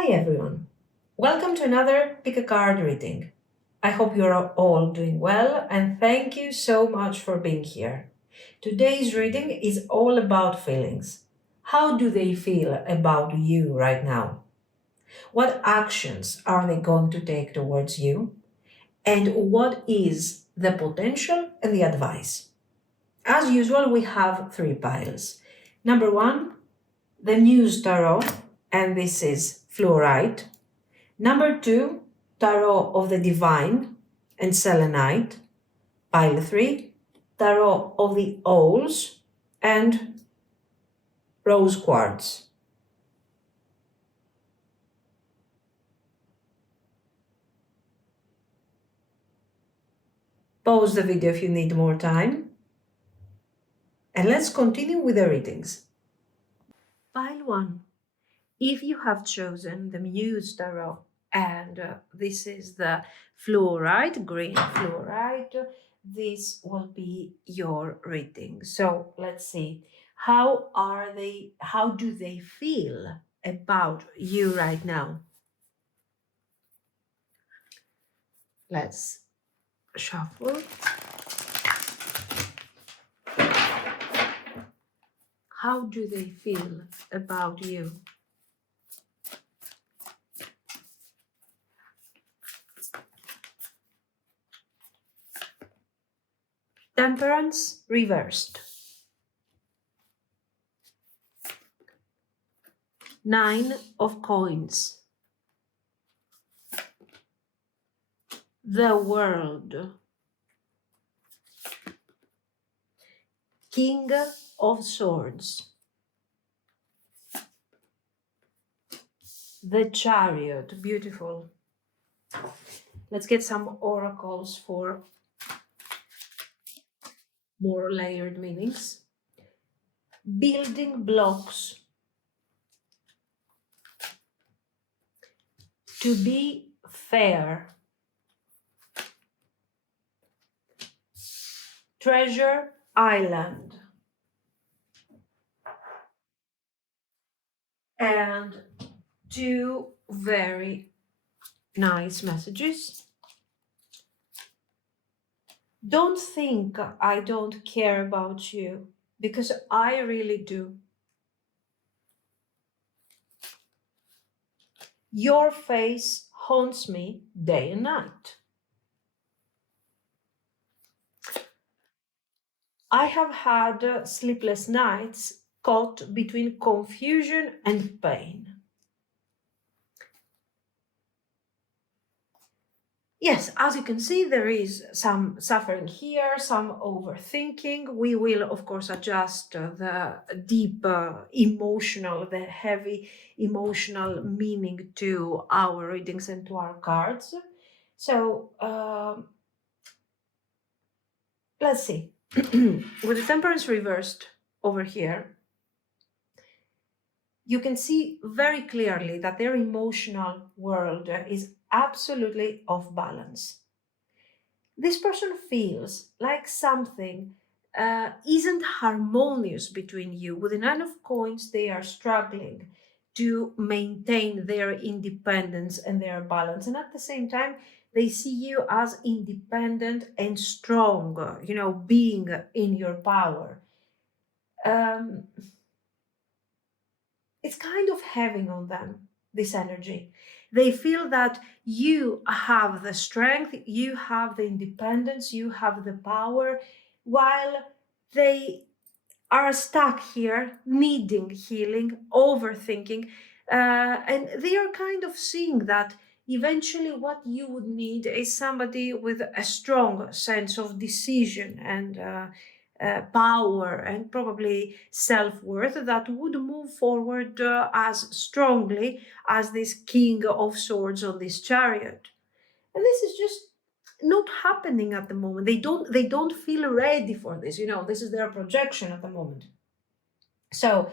Hi everyone. Welcome to another Pick a Card reading. I hope you are all doing well and thank you so much for being here. Today's reading is all about feelings. How do they feel about you right now? What actions are they going to take towards you? And what is the potential and the advice? As usual, we have three piles. Number one, the Muse tarot, and this is Fluorite. Number two, Tarot of the Divine and Selenite. Pile three, Tarot of the Owls and Rose Quartz. Pause the video if you need more time. And let's continue with the readings. Pile one. If you have chosen the Muse tarot, and this is the fluorite, green fluorite, this will be your reading. So let's see. How do they feel about you right now? Let's shuffle. How do they feel about you? Temperance reversed. 9 of coins. The World. King of Swords. The Chariot. Beautiful. Let's get some oracles for more layered meanings. Building blocks. To be fair. Treasure Island. And two very nice messages. Don't think I don't care about you, because I really do. Your face haunts me day and night. I have had sleepless nights caught between confusion and pain. Yes, as you can see, there is some suffering here, some overthinking. We will, of course, adjust the deep emotional, the heavy emotional meaning to our readings and to our cards. So let's see. With the temperance reversed over here, you can see very clearly that their emotional world is absolutely off balance. This person feels like something isn't harmonious between you. With the Nine of Coins, they are struggling to maintain their independence and their balance. And at the same time, they see you as independent and strong, being in your power. It's kind of having on them, this energy. They feel that you have the strength, you have the independence, you have the power, while they are stuck here, needing healing, overthinking, and they are kind of seeing that eventually what you would need is somebody with a strong sense of decision and power and probably self-worth that would move forward as strongly as this King of Swords on this chariot. And this is just not happening at the moment. They don't feel ready for this. This is their projection at the moment. So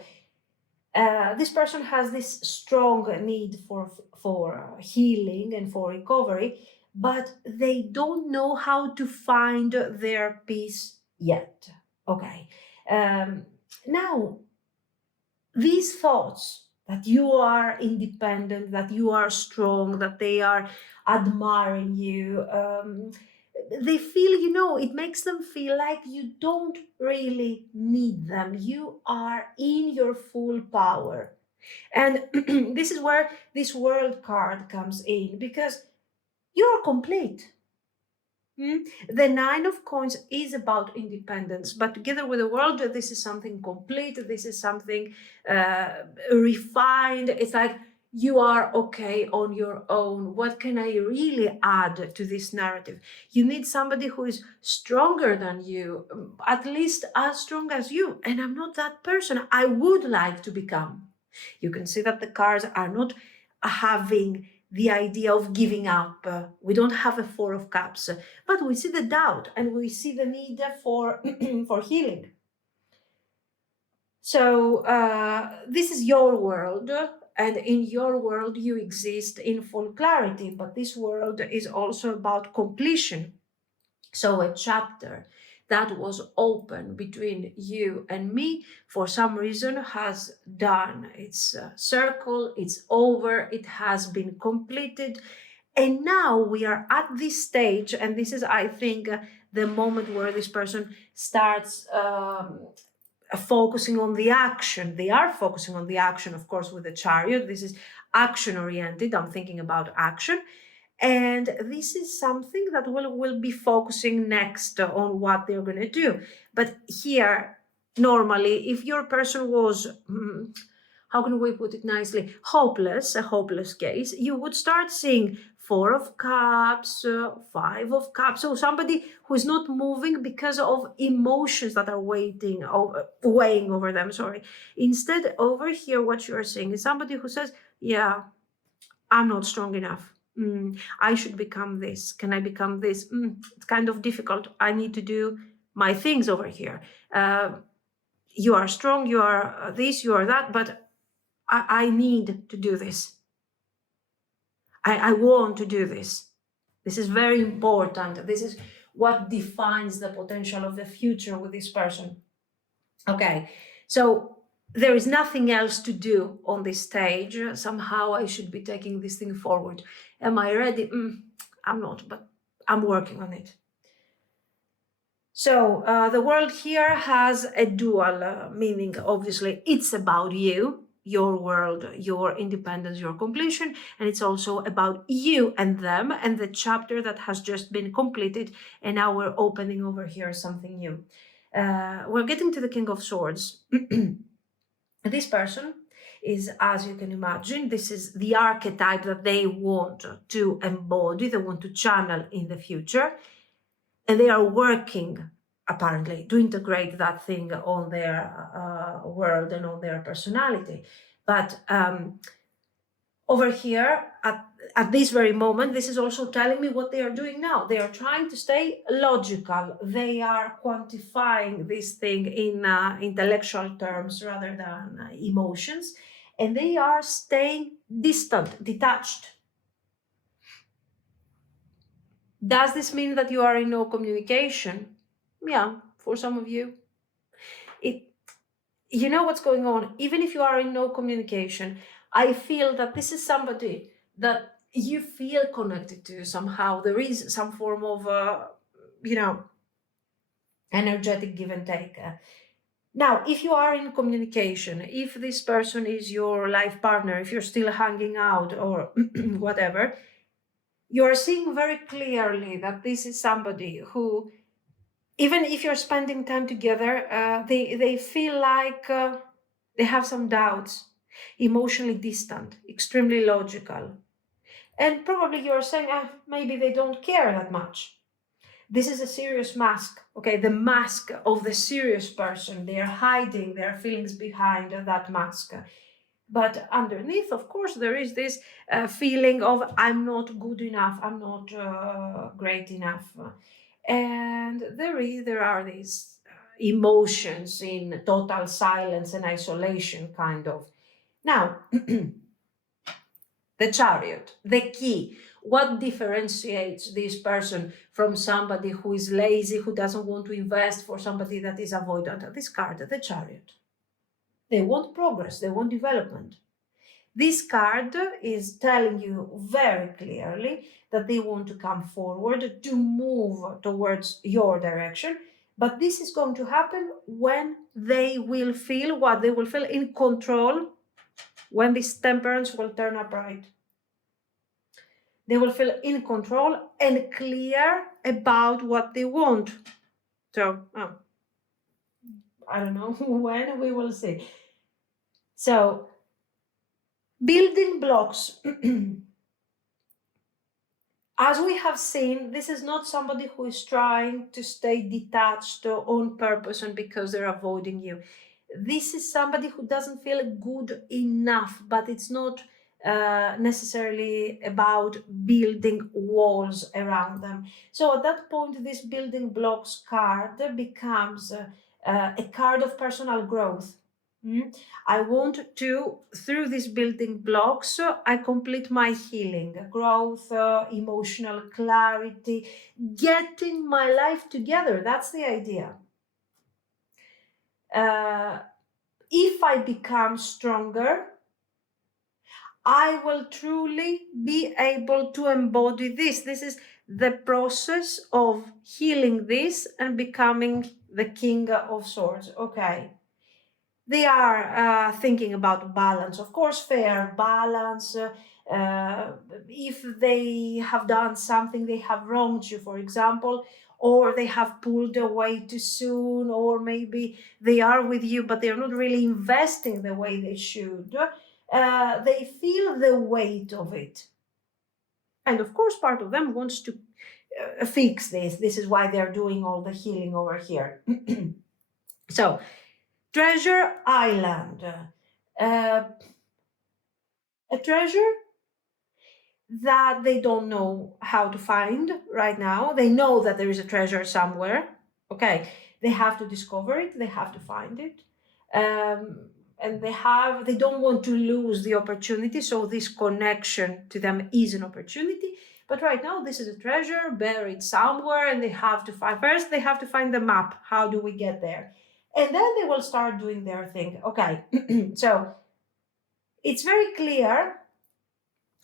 this person has this strong need for healing and for recovery, but they don't know how to find their peace yet. Okay. Now, these thoughts that you are independent, that you are strong, that they are admiring you. They feel, it makes them feel like you don't really need them. You are in your full power. And this is where this world card comes in, because you're complete. The Nine of Coins is about independence, but together with the world, this is something complete. This is something refined. It's like you are okay on your own. What can I really add to this narrative? You need somebody who is stronger than you, at least as strong as you. And I'm not that person. I would like to become. You can see that the cards are not having the idea of giving up. We don't have a Four of Cups, but we see the doubt and we see the need for for healing. So this is your world, and in your world you exist in full clarity, but this world is also about completion. So a chapter that was open between you and me for some reason has done its circle, it's over, it has been completed. And now we are at this stage, and this is, I think, the moment where this person starts focusing on the action. They are focusing on the action, of course, with the Chariot. This is action oriented. I'm thinking about action. And this is something that will be focusing next on what they're going to do. But here, normally, if your person was, how can we put it nicely, hopeless, a hopeless case, you would start seeing Four of Cups, Five of Cups, so somebody who is not moving because of emotions that are weighing over them. Sorry. Instead, over here, what you are seeing is somebody who says, "Yeah, I'm not strong enough. I should become this. Can I become this? It's kind of difficult. I need to do my things over here. You are strong, you are this, you are that, but I need to do this. I want to do this. This is very important. This is what defines the potential of the future with this person." Okay, so there is nothing else to do on this stage. Somehow I should be taking this thing forward. Am I ready? I'm not, but I'm working on it. So the world here has a dual meaning. Obviously, it's about you, your world, your independence, your completion, and it's also about you and them and the chapter that has just been completed, and now we're opening over here something new. We're getting to the King of Swords. This person is, as you can imagine, this is the archetype that they want to embody, they want to channel in the future, and they are working apparently to integrate that thing on their world and on their personality. But over here, at this very moment, this is also telling me what they are doing now. They are trying to stay logical. They are quantifying this thing in intellectual terms rather than emotions. And they are staying distant, detached. Does this mean that you are in no communication? Yeah, for some of you. You know what's going on. Even if you are in no communication, I feel that this is somebody that you feel connected to somehow. There is some form of, energetic give and take. Now, if you are in communication, if this person is your life partner, if you're still hanging out or whatever, you are seeing very clearly that this is somebody who, even if you're spending time together, they feel like they have some doubts, emotionally distant, extremely logical. And probably you're saying, maybe they don't care that much. This is a serious mask, okay? The mask of the serious person. They're hiding their feelings behind that mask. But underneath, of course, there is this feeling of, I'm not good enough, I'm not great enough. And there are these emotions in total silence and isolation, kind of. Now, the Chariot, the key. What differentiates this person from somebody who is lazy, who doesn't want to invest, for somebody that is avoidant? This card, the Chariot. They want progress, they want development. This card is telling you very clearly that they want to come forward to move towards your direction. But this is going to happen when they will feel what they will feel in control, when this temperance will turn upright. They will feel in control and clear about what they want. So, I don't know when, we will see. So, building blocks. As we have seen, this is not somebody who is trying to stay detached on purpose and because they're avoiding you. This is somebody who doesn't feel good enough, but it's not necessarily about building walls around them. So at that point, this building blocks card becomes a card of personal growth. I want to, through these building blocks, I complete my healing, growth, emotional clarity, getting my life together. That's the idea. If I become stronger, I will truly be able to embody this. This is the process of healing this and becoming the King of Swords. Okay. They are thinking about balance, of course, fair balance. If they have done something, they have wronged you, for example, or they have pulled away too soon, or maybe they are with you, but they're not really investing the way they should. They feel the weight of it. And of course, part of them wants to fix this. This is why they're doing all the healing over here. So, Treasure Island. A treasure that they don't know how to find right now. They know that there is a treasure somewhere. Okay, they have to discover it. They have to find it. And they don't want to lose the opportunity. So this connection to them is an opportunity. But right now, this is a treasure buried somewhere, and they have to find first. They have to find the map. How do we get there? And then they will start doing their thing. Okay, so it's very clear.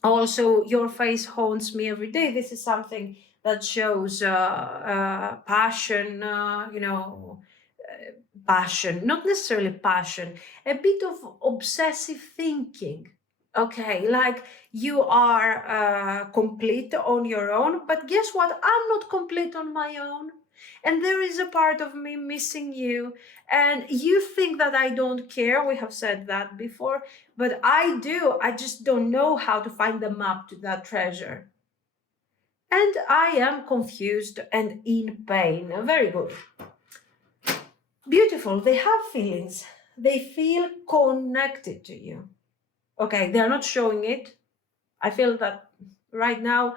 Also, your face haunts me every day. This is something that shows passion, passion, not necessarily passion, a bit of obsessive thinking. Okay, like you are complete on your own, but guess what? I'm not complete on my own. And there is a part of me missing you. And you think that I don't care. We have said that before, but I do. I just don't know how to find the map to that treasure. And I am confused and in pain. Very good. Beautiful. They have feelings. They feel connected to you. Okay, they're not showing it. I feel that right now,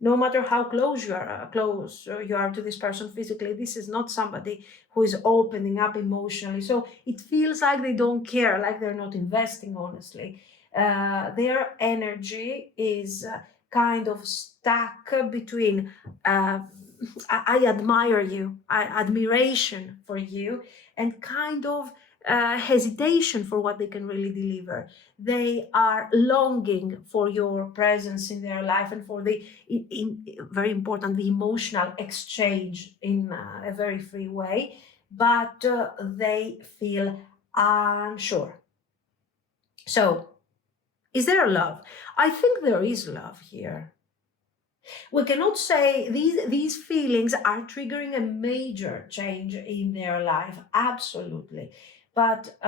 no matter how close you are to this person physically, this is not somebody who is opening up emotionally. So it feels like they don't care, like they're not investing honestly. Their energy is kind of stuck between I admire you, admiration for you, and kind of hesitation for what they can really deliver. They are longing for your presence in their life and for very important, the emotional exchange in a very free way, but they feel unsure. So, is there love? I think there is love here. We cannot say these feelings are triggering a major change in their life, absolutely. But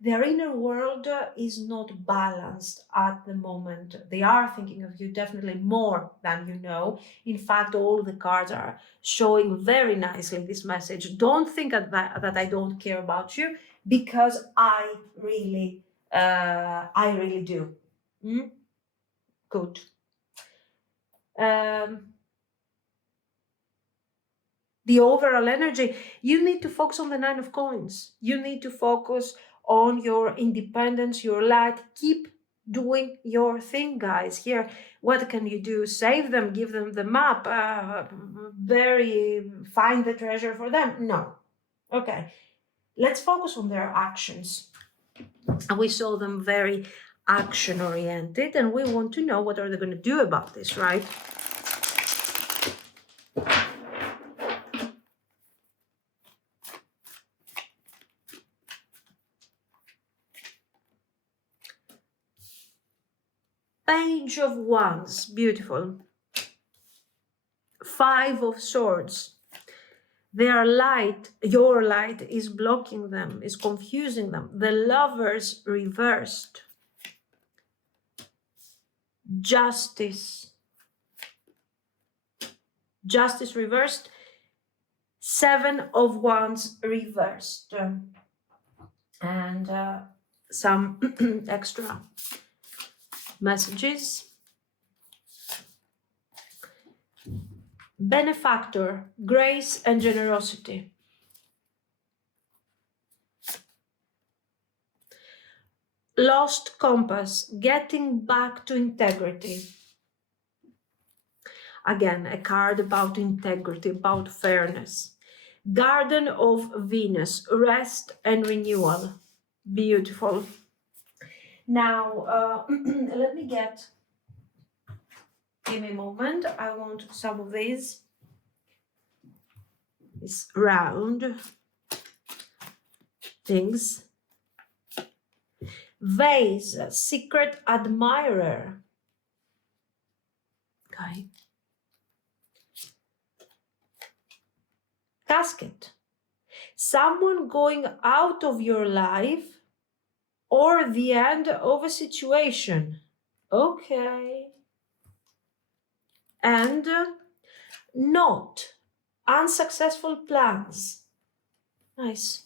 their inner world is not balanced at the moment. They are thinking of you definitely more than you know. In fact, all the cards are showing very nicely this message. Don't think that I don't care about you, because I really do. Good. The overall energy, you need to focus on the Nine of Coins. You need to focus on your independence, your light. Keep doing your thing, guys. Here, what can you do? Save them, give them the map, find the treasure for them? No. Okay, let's focus on their actions. And we saw them very action oriented, and we want to know what are they going to do about this, right? Page of Wands, beautiful. Five of Swords. Their light, your light, is blocking them, is confusing them. The Lovers reversed. Justice. Justice reversed. Seven of Wands reversed. And some extra messages. Benefactor, grace and generosity. Lost compass, getting back to integrity. Again, a card about integrity, about fairness. Garden of Venus, rest and renewal. Beautiful. Now, let me get, give me a moment. I want some of these. These round things. Vase, secret admirer. Okay. Casket. Someone going out of your life or the end of a situation. Okay. And not unsuccessful plans. Nice.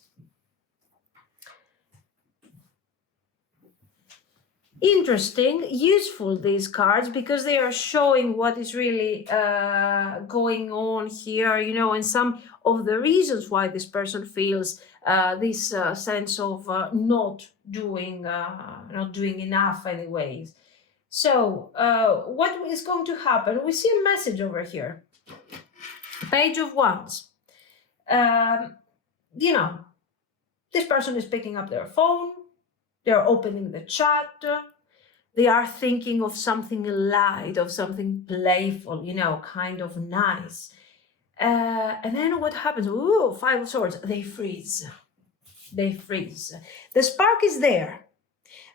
Interesting, useful, these cards, because they are showing what is really going on here, you know, and some of the reasons why this person feels this sense of not doing enough anyways. So what is going to happen? We see a message over here. Page of Wands. You know, this person is picking up their phone. They're opening the chat. They are thinking of something light, of something playful, you know, kind of nice. And then what happens? Ooh, Five of Swords. They freeze. They freeze. The spark is there,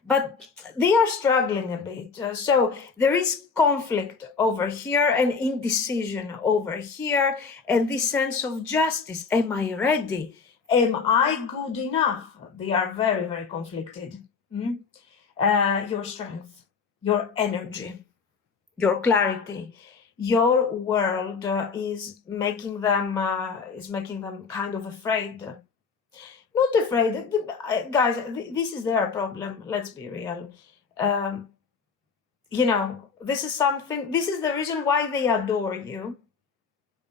but they are struggling a bit. So there is conflict over here and indecision over here, and this sense of justice. Am I ready? Am I good enough? They are very, very conflicted. Your strength, your energy, your clarity, your world is making them kind of afraid. Not afraid, guys. This is their problem. Let's be real. Um, you know, this is something. This is the reason why they adore you,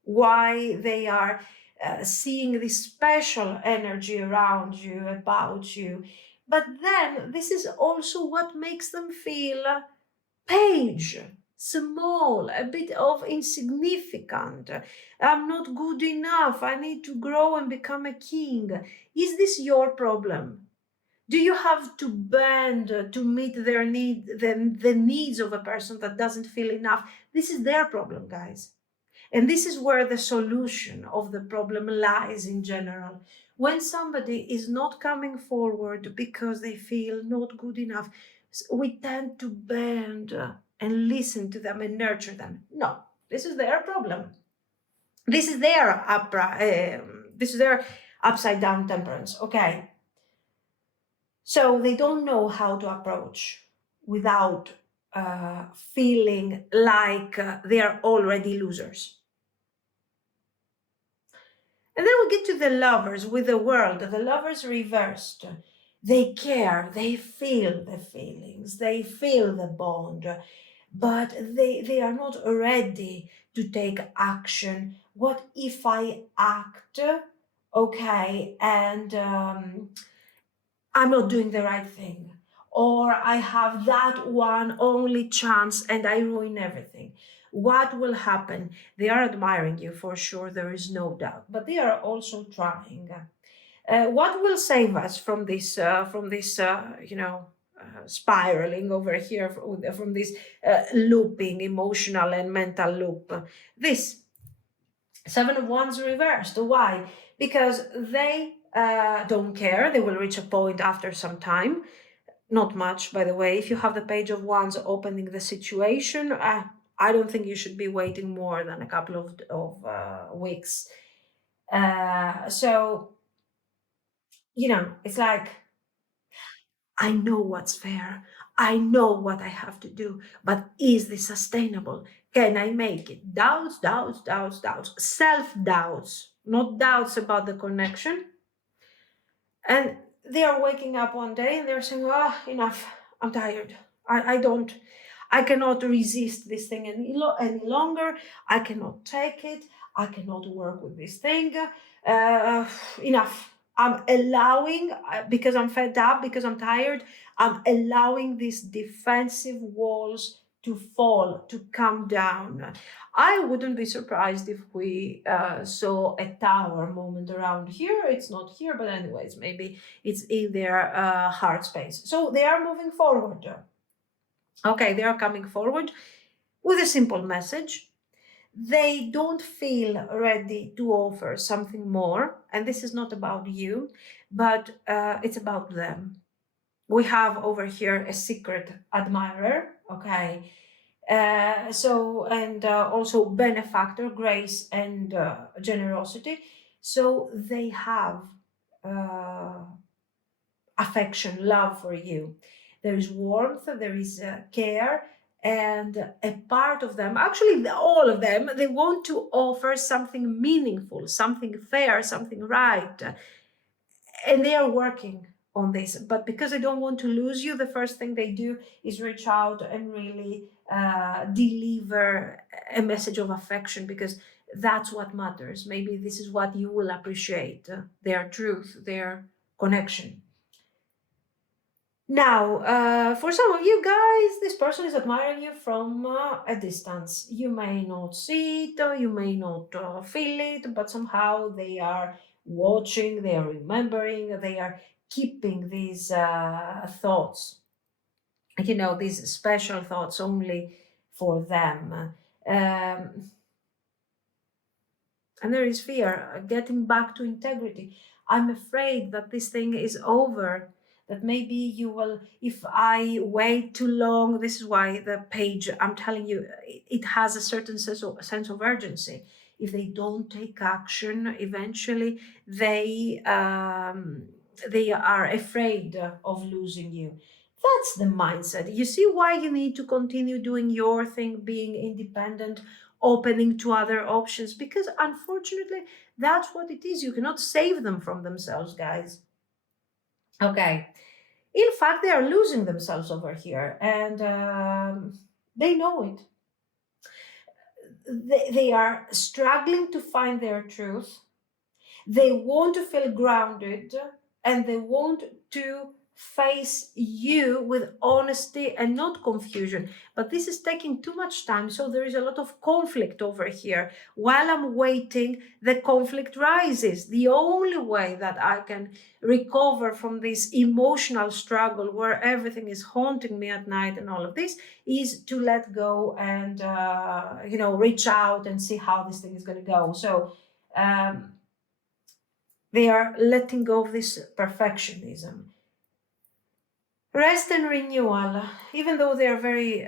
why they are seeing this special energy around you, about you. But then this is also what makes them feel page, small, a bit of insignificant. I'm not good enough. I need to grow and become a king. Is this your problem? Do you have to bend to meet their need, the needs of a person that doesn't feel enough? This is their problem, guys. And this is where the solution of the problem lies in general. When somebody is not coming forward because they feel not good enough, we tend to bend and listen to them and nurture them. No, this is their problem. This is their upside down temperance. Okay. So they don't know how to approach without feeling like they are already losers. And then we get to the Lovers with the World. The Lovers reversed. They care, they feel the feelings, they feel the bond, but they are not ready to take action. What if I act, okay, and I'm not doing the right thing? Or I have that one only chance and I ruin everything. What will happen? They are admiring you for sure, there is no doubt, but they are also trying. What will save us from this, spiraling over here from this looping emotional and mental loop. This Seven of Wands reversed. Why? Because they don't care. They will reach a point after some time. Not much, by the way. If you have the Page of Wands opening the situation, I don't think you should be waiting more than a couple of weeks. So, it's like, I know what's fair. I know what I have to do, but is this sustainable? Can I make it? Doubts, doubts, doubts, doubts, self doubts, not doubts about the connection. And they are waking up one day and they're saying, enough, I'm tired. I cannot resist this thing any longer. I cannot take it. I cannot work with this thing. Enough. I'm allowing, because I'm fed up, because I'm tired, I'm allowing these defensive walls to fall, to come down. I wouldn't be surprised if we saw a tower moment around here. It's not here, but anyways, maybe it's in their heart space. So they are moving forward. Okay, they are coming forward with a simple message. They don't feel ready to offer something more, and this is not about you, but it's about them. We have over here a secret admirer, okay? And also benefactor, grace and generosity. So they have uh, affection, love for you. There is warmth, there is care, and a part of them, actually all of them, they want to offer something meaningful, something fair, something right, and they are working on this. But because they don't want to lose you, the first thing they do is reach out and really deliver a message of affection, because that's what matters. Maybe this is what you will appreciate, their truth, their connection. Now, for some of you guys, this person is admiring you from a distance. You may not see it, or you may not feel it, but somehow they are watching, they are remembering, they are keeping these thoughts, these special thoughts only for them. And there is fear, getting back to integrity. I'm afraid that this thing is over, that maybe you will, if I wait too long, this is why the page, I'm telling you, it has a certain sense of urgency. If they don't take action, eventually they are afraid of losing you. That's the mindset. You see why you need to continue doing your thing, being independent, opening to other options, because unfortunately that's what it is. You cannot save them from themselves, guys. Okay, in fact they are losing themselves over here, and they know it. They are struggling to find their truth. They want to feel grounded, and they want to face you with honesty and not confusion. But this is taking too much time, so there is a lot of conflict over here. While I'm waiting, the conflict rises. The only way that I can recover from this emotional struggle where everything is haunting me at night and all of this is to let go and reach out and see how this thing is going to go. So they are letting go of this perfectionism. Rest and renewal, even though they are very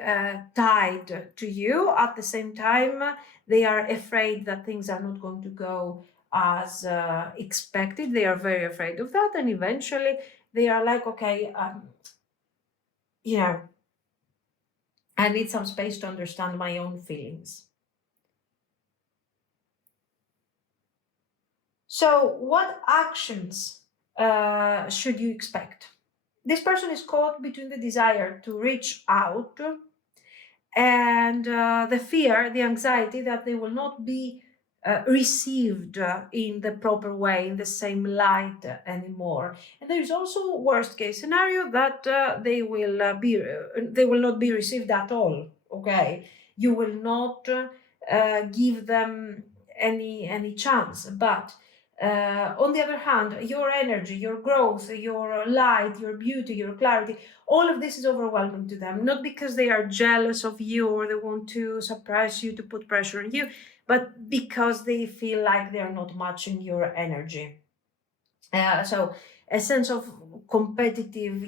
tied to you, at the same time, they are afraid that things are not going to go as expected. They are very afraid of that. And eventually they are like, okay, I need some space to understand my own feelings. So, what actions should you expect? This person is caught between the desire to reach out and the fear, the anxiety that they will not be received in the proper way, in the same light anymore. And there is also worst case scenario that they will not be received at all. Okay, you will not give them any chance. But On the other hand, your energy, your growth, your light, your beauty, your clarity, all of this is overwhelming to them. Not because they are jealous of you or they want to suppress you, to put pressure on you, but because they feel like they're not matching your energy. So a sense of competitive,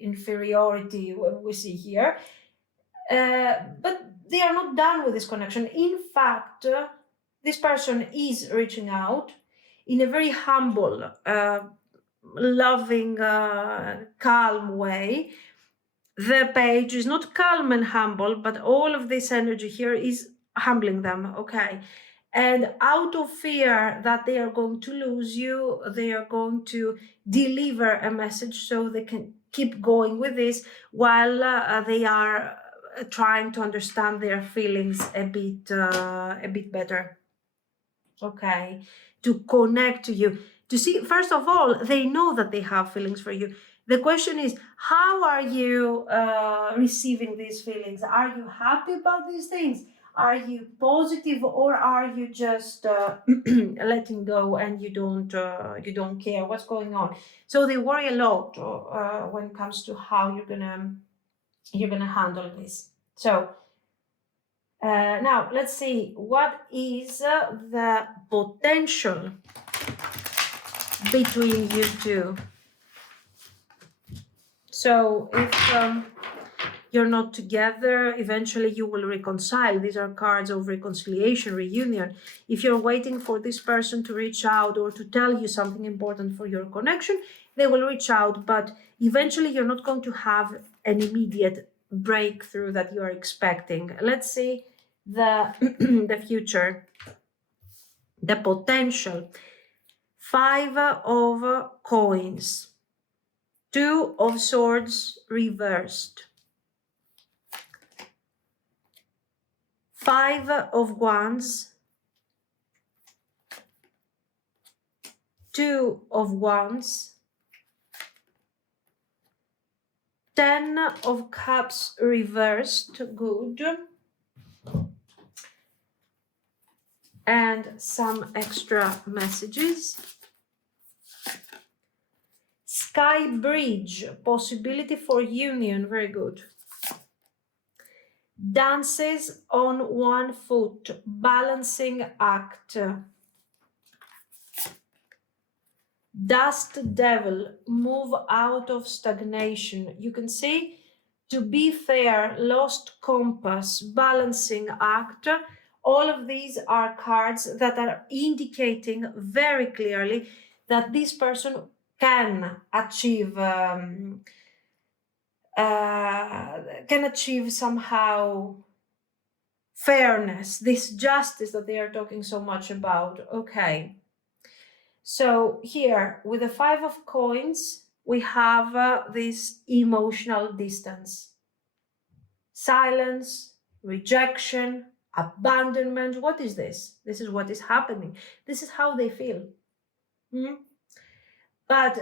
inferiority we see here. But they are not done with this connection. In fact, this person is reaching out in a very humble, loving, calm way. The page is not calm and humble, but all of this energy here is humbling them, okay? And out of fear that they are going to lose you, they are going to deliver a message so they can keep going with this while they are trying to understand their feelings a bit better. Okay, to connect to you, to see, first of all, they know that they have feelings for you. The question is, how are you receiving these feelings? Are you happy about these things? Are you positive, or are you just letting go and you don't care what's going on? So they worry a lot when it comes to how you're gonna handle this. So now let's see what is the potential between you two. So if you're not together, eventually you will reconcile. These are cards of reconciliation, reunion. If you're waiting for this person to reach out or to tell you something important for your connection, they will reach out, but eventually you're not going to have an immediate breakthrough that you are expecting. Let's see the the future, the potential. 5 of coins, 2 of swords reversed, 5 of wands, 2 of wands, 10 of cups reversed, good, and some extra messages. Sky bridge, possibility for union, very good. Dances on one foot, balancing act. Dust devil, move out of stagnation. You can see, to be fair, lost compass, balancing act. All of these are cards that are indicating very clearly that this person can achieve somehow fairness, this justice that they are talking so much about. Okay. So here, with the 5 of coins, we have this emotional distance. Silence, rejection, abandonment. What is this? This is what is happening. This is how they feel. But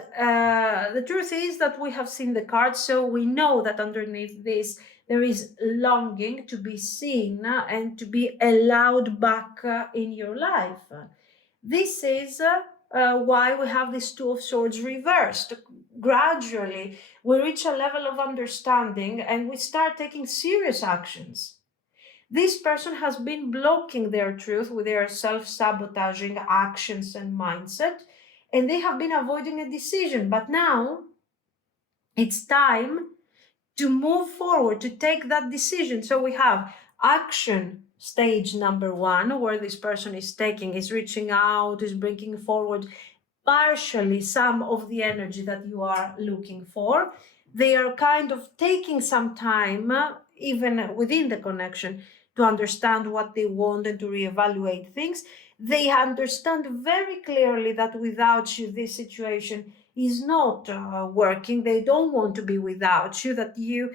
the truth is that we have seen the cards, so we know that underneath this, there is longing to be seen and to be allowed back in your life. This is why we have this 2 of swords reversed. Gradually, we reach a level of understanding and we start taking serious actions. This person has been blocking their truth with their self-sabotaging actions and mindset, and they have been avoiding a decision. But now it's time to move forward, to take that decision. So we have action stage number 1, where this person is reaching out, is bringing forward partially some of the energy that you are looking for. They are kind of taking some time, even within the connection, to understand what they want and to reevaluate things. They understand very clearly that without you, this situation is not working. They don't want to be without you,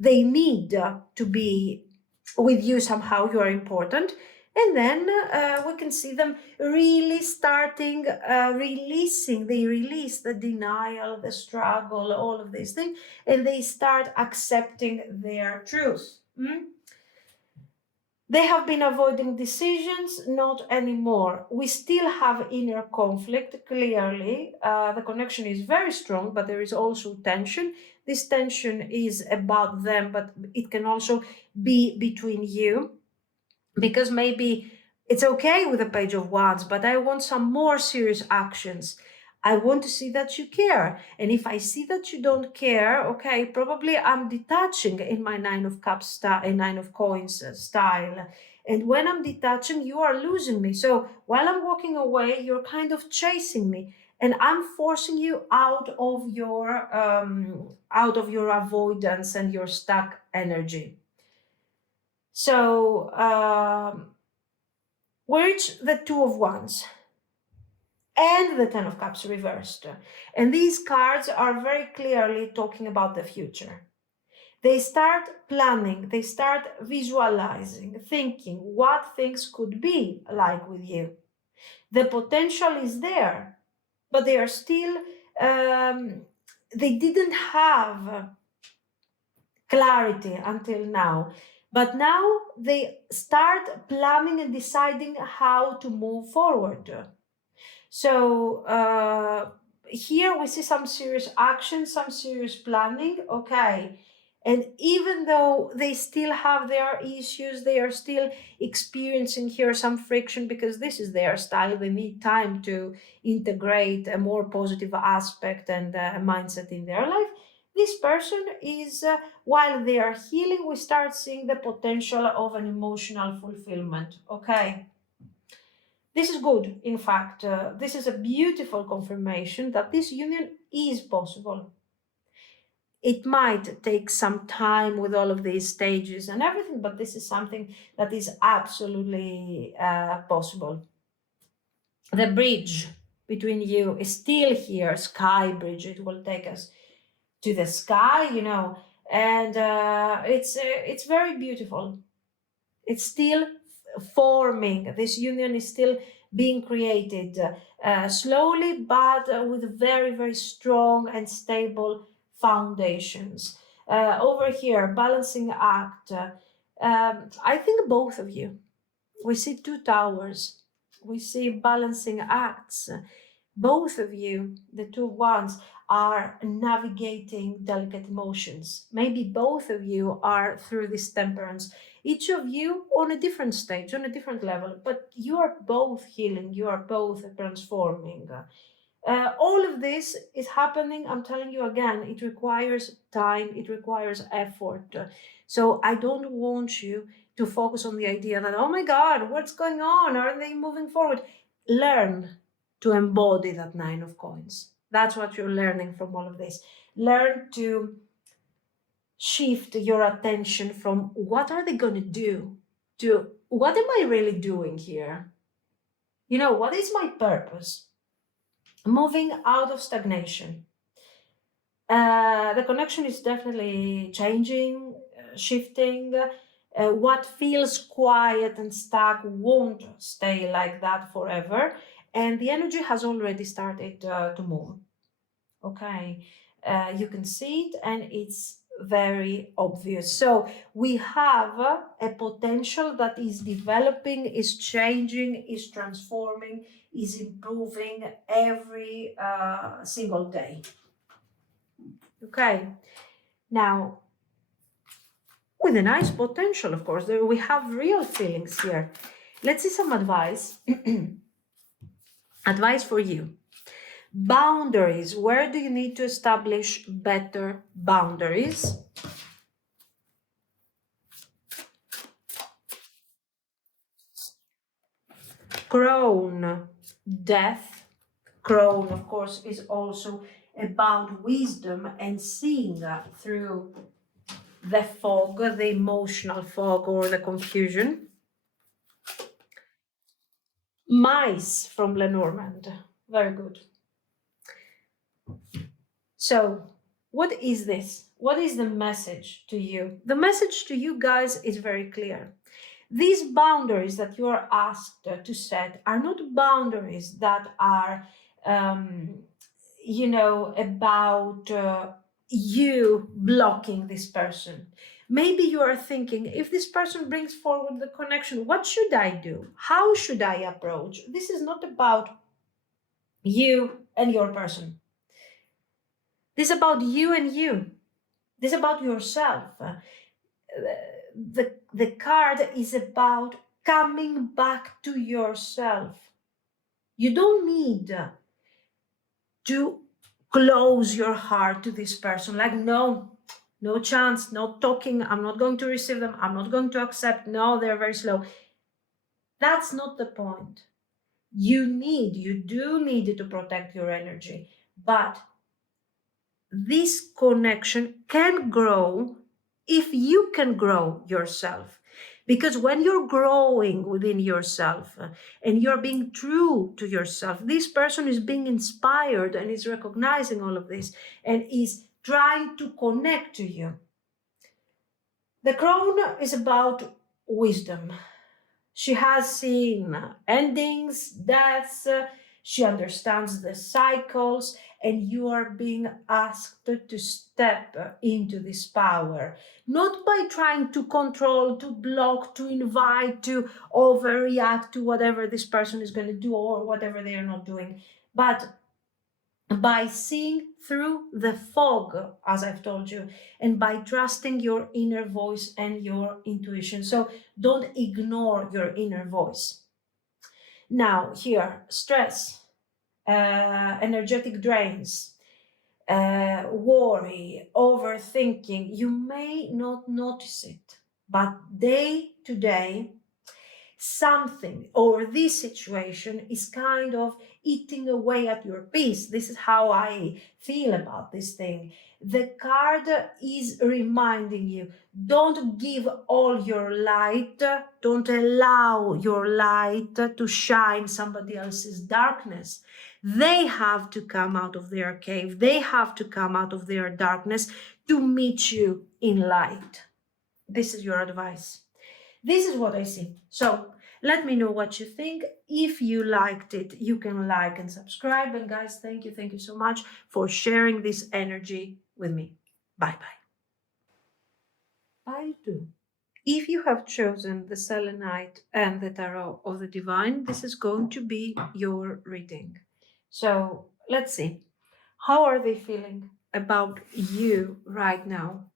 they need to be with you somehow. You are important. And then we can see them really starting releasing. They release the denial, the struggle, all of these things, and they start accepting their truth. They have been avoiding decisions, not anymore. We still have inner conflict, clearly. The connection is very strong, but there is also tension. This tension is about them, but it can also be between you, because maybe it's okay with a page of wands, but I want some more serious actions. I want to see that you care. And if I see that you don't care, okay, probably I'm detaching in my Nine of Cups style, Nine of Coins style. And when I'm detaching, you are losing me. So while I'm walking away, you're kind of chasing me, and I'm forcing you out of your avoidance and your stuck energy. So we reach the Two of Wands and the Ten of Cups reversed. And these cards are very clearly talking about the future. They start planning, they start visualizing, thinking what things could be like with you. The potential is there, but they are still, they didn't have clarity until now. But now they start planning and deciding how to move forward. So here we see some serious action, some serious planning. Okay. And even though they still have their issues, they are still experiencing here some friction, because this is their style. They need time to integrate a more positive aspect and a mindset in their life. This person is, while they are healing, we start seeing the potential of an emotional fulfillment. Okay. This is good, in fact. This is a beautiful confirmation that this union is possible. It might take some time with all of these stages and everything, but this is something that is absolutely possible. The bridge between you is still here, sky bridge. It will take us to the sky, and it's very beautiful. It's still forming. This union is still being created slowly, but with very, very strong and stable foundations. Over here, balancing act. I think both of you. We see two towers. We see balancing acts. Both of you, the two ones, are navigating delicate emotions. Maybe both of you are through this temperance, each of you on a different stage, on a different level, but you are both healing, you are both transforming. All of this is happening, I'm telling you again, it requires time, it requires effort. So I don't want you to focus on the idea that, oh my God, what's going on? Are they moving forward? Learn to embody that Nine of Coins. That's what you're learning from all of this. Learn to shift your attention from what are they going to do to what am I really doing here? What is my purpose? Moving out of stagnation. The connection is definitely changing, shifting. What feels quiet and stuck won't stay like that forever. And the energy has already started to move. Okay. You can see it, and it's very obvious. So we have a potential that is developing, is changing, is transforming, is improving every single day. Okay. Now, with a nice potential, of course, we have real feelings here. Let's see some advice. Advice for you. Boundaries. Where do you need to establish better boundaries? Crown. Death. Crown, of course, is also about wisdom and seeing through the fog, the emotional fog or the confusion. Mice from Lenormand. Very good. So, what is this? What is the message to you? The message to you guys is very clear. These boundaries that you are asked to set are not boundaries that are, about you blocking this person. Maybe you are thinking, if this person brings forward the connection, what should I do? How should I approach? This is not about you and your person. This is about you and you. This is about yourself. The card is about coming back to yourself. You don't need to close your heart to this person. Like, no, no chance, no talking. I'm not going to receive them. I'm not going to accept. No, they're very slow. That's not the point. You do need to protect your energy, but this connection can grow if you can grow yourself. Because when you're growing within yourself and you're being true to yourself, this person is being inspired and is recognizing all of this and is trying to connect to you. The crown is about wisdom. She has seen endings, deaths, she understands the cycles, and you are being asked to step into this power, not by trying to control, to block, to invite, to overreact to whatever this person is going to do or whatever they are not doing, but by seeing through the fog, as I've told you, and by trusting your inner voice and your intuition. So don't ignore your inner voice. Now, here, stress, energetic drains, worry, overthinking, you may not notice it, but day to day, something or this situation is kind of eating away at your peace. This is how I feel about this thing. The card is reminding you, don't give all your light, don't allow your light to shine somebody else's darkness. They have to come out of their cave, they have to come out of their darkness to meet you in light. This is your advice. This is what I see. So let me know what you think. If you liked it, you can like and subscribe. And guys, thank you so much for sharing this energy with me. Bye bye. Bye too. If you have chosen the Selenite and the Tarot of the Divine, this is going to be your reading. So let's see. How are they feeling about you right now?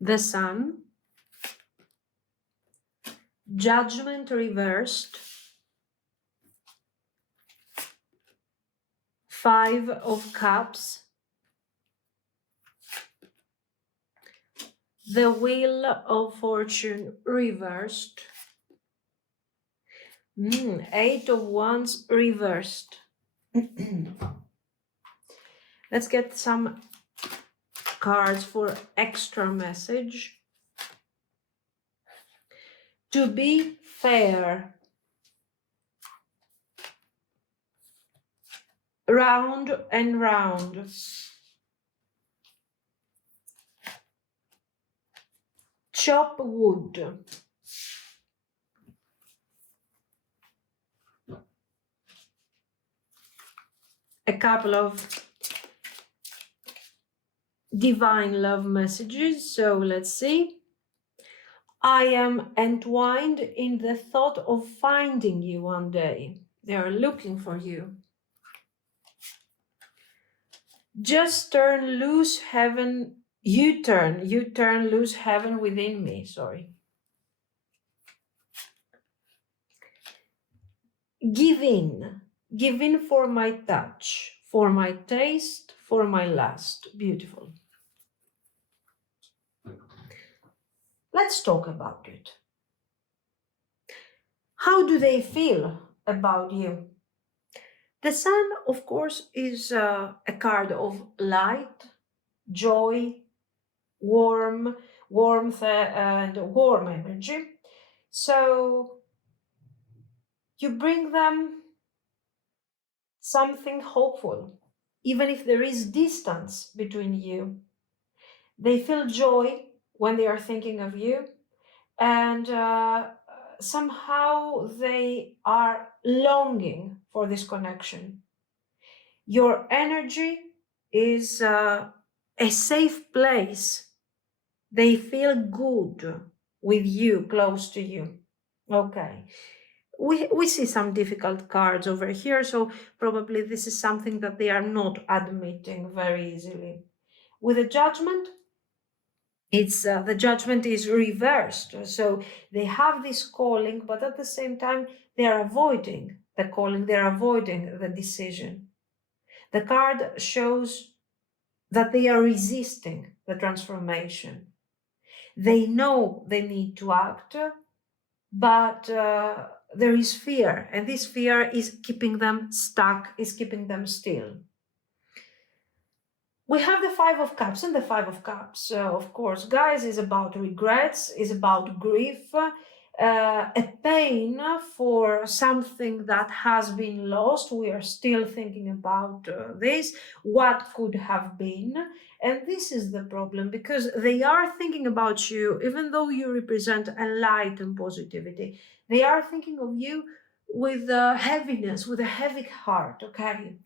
The Sun, Judgment reversed, Five of Cups, the Wheel of Fortune reversed, Eight of Wands reversed. Let's get some cards for extra message. To be fair. Round and round. Chop wood. A couple of divine love messages. So let's see. I am entwined in the thought of finding you one day. They are looking for you. Just turn loose heaven. You turn loose heaven within me. Sorry. Give in for my touch, for my taste, for my lust. Beautiful. Let's talk about it. How do they feel about you? The Sun, of course, is a card of light, joy, warmth, and warm energy. So you bring them something hopeful, even if there is distance between you. They feel joy when they are thinking of you, and somehow they are longing for this connection. Your energy is a safe place. They feel good with you, close to you. Okay. We see some difficult cards over here, so probably this is something that they are not admitting very easily. With a judgment, it's the judgment is reversed, so they have this calling, but at the same time they are avoiding the calling, they are avoiding the decision. The card shows that they are resisting the transformation. They know they need to act, but there is fear, and this fear is keeping them stuck, is keeping them still. We have the Five of Cups, and the Five of Cups, of course, guys, is about regrets, is about grief, a pain for something that has been lost. We are still thinking about this, what could have been. And this is the problem, because they are thinking about you, even though you represent a light and positivity. They are thinking of you with heaviness, with a heavy heart, okay?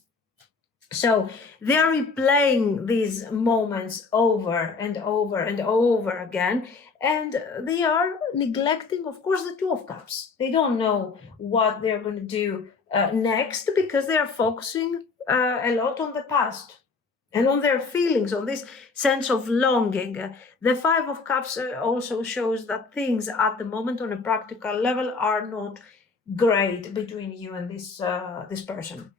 So they are replaying these moments over and over and over again, and they are neglecting, of course, the Two of Cups. They don't know what they're going to do next, because they are focusing a lot on the past and on their feelings, on this sense of longing. The Five of Cups also shows that things at the moment on a practical level are not great between you and this person.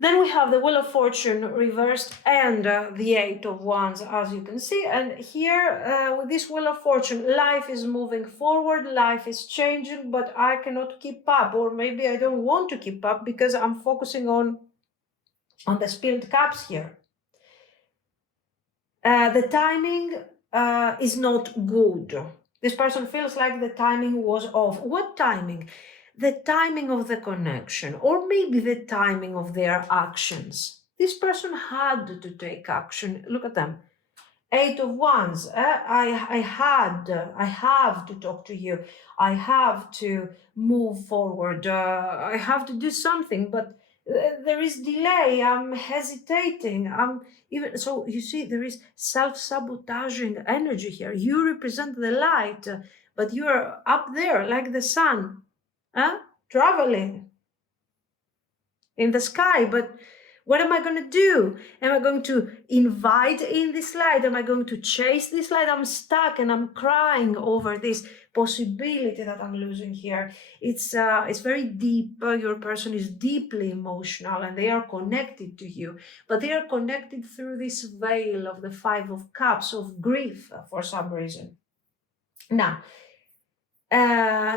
Then we have the Wheel of Fortune reversed and the Eight of Wands, as you can see. And here, with this Wheel of Fortune, life is moving forward, life is changing, but I cannot keep up, or maybe I don't want to keep up because I'm focusing on the spilled cups here. The timing is not good. This person feels like the timing was off. What timing? The timing of the connection, or maybe the timing of their actions. This person had to take action. Look at them. Eight of Wands. I have to talk to you. I have to move forward. I have to do something, but there is delay. I'm hesitating. I'm even so. You see, there is self-sabotaging energy here. You represent the light, but you are up there like the sun, traveling in the sky, but what am I going to do? Am I going to invite in this light? Am I going to chase this light? I'm stuck and I'm crying over this possibility that I'm losing here. It's very deep. Your person is deeply emotional and they are connected to you, but they are connected through this veil of the Five of Cups, of grief for some reason. Now,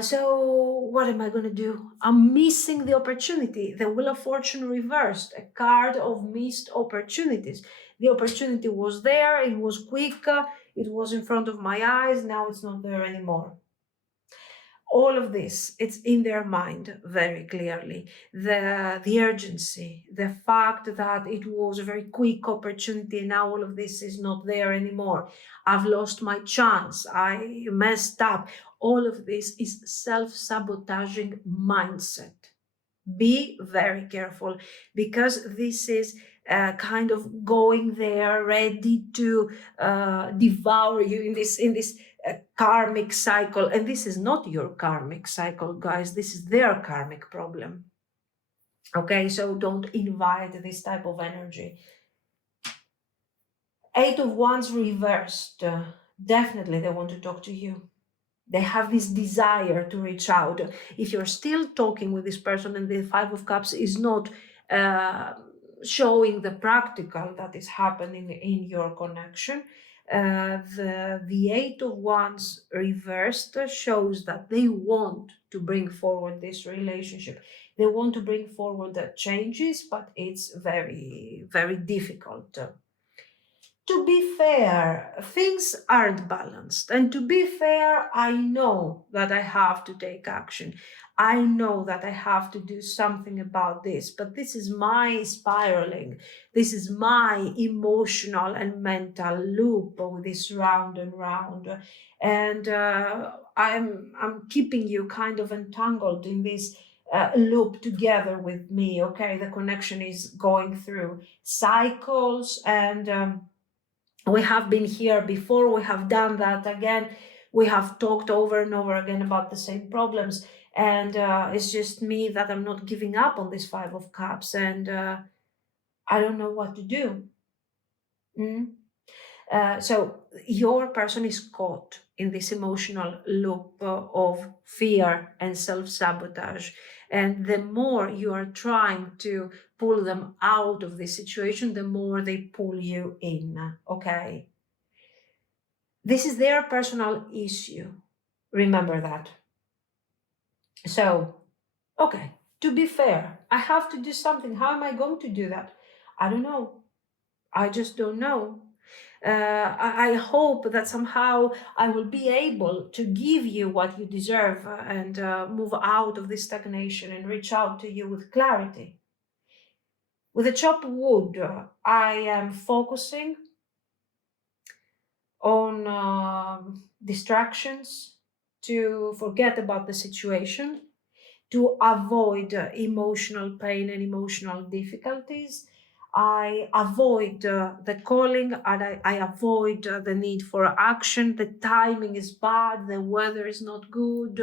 so what am I going to do? I'm missing the opportunity. The Wheel of Fortune reversed, a card of missed opportunities. The opportunity was there, it was quick, it was in front of my eyes, now it's not there anymore. All of this, it's in their mind very clearly. The urgency, the fact that it was a very quick opportunity and now all of this is not there anymore. I've lost my chance. I messed up. All of this is self-sabotaging mindset. Be very careful, because this is kind of going there ready to devour you in this karmic cycle. And this is not your karmic cycle, guys. This is their karmic problem. Okay, so don't invite this type of energy. Eight of Wands reversed. Definitely they want to talk to you. They have this desire to reach out. If you're still talking with this person and the Five of Cups is not showing the practical that is happening in your connection, the Eight of Wands reversed shows that they want to bring forward this relationship. They want to bring forward the changes, but it's very, very difficult. to be fair, things aren't balanced. And to be fair, I know that I have to take action. I know that I have to do something about this, but this is my spiraling. This is my emotional and mental loop with this round and round. And I'm keeping you kind of entangled in this loop together with me. Okay, the connection is going through cycles, and we have been here before, we have done that again, we have talked over and over again about the same problems, and it's just me that I'm not giving up on this Five of Cups, and I don't know what to do. Mm? So your person is caught in this emotional loop of fear and self-sabotage, and the more you are trying to pull them out of this situation, the more they pull you in. Okay, this is their personal issue, remember that. So okay, to be fair, I have to do something. How am I going to do that? I don't know. I just don't know. I hope that somehow I will be able to give you what you deserve, and move out of this stagnation and reach out to you with clarity. With the chopped wood, I am focusing on distractions to forget about the situation, to avoid emotional pain and emotional difficulties. I avoid the calling, and I avoid the need for action. The timing is bad, the weather is not good,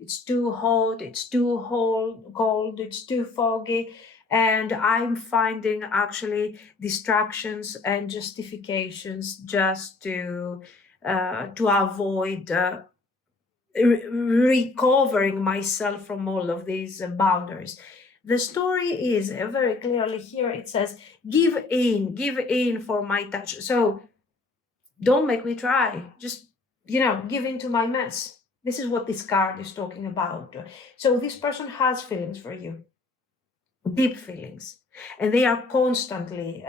it's too hot, it's too cold, it's too foggy. And I'm finding actually distractions and justifications just to avoid recovering myself from all of these boundaries. The story is very clearly here. It says, give in for my touch. So don't make me try. Just, give in to my mess. This is what this card is talking about. So this person has feelings for you, deep feelings, and they are constantly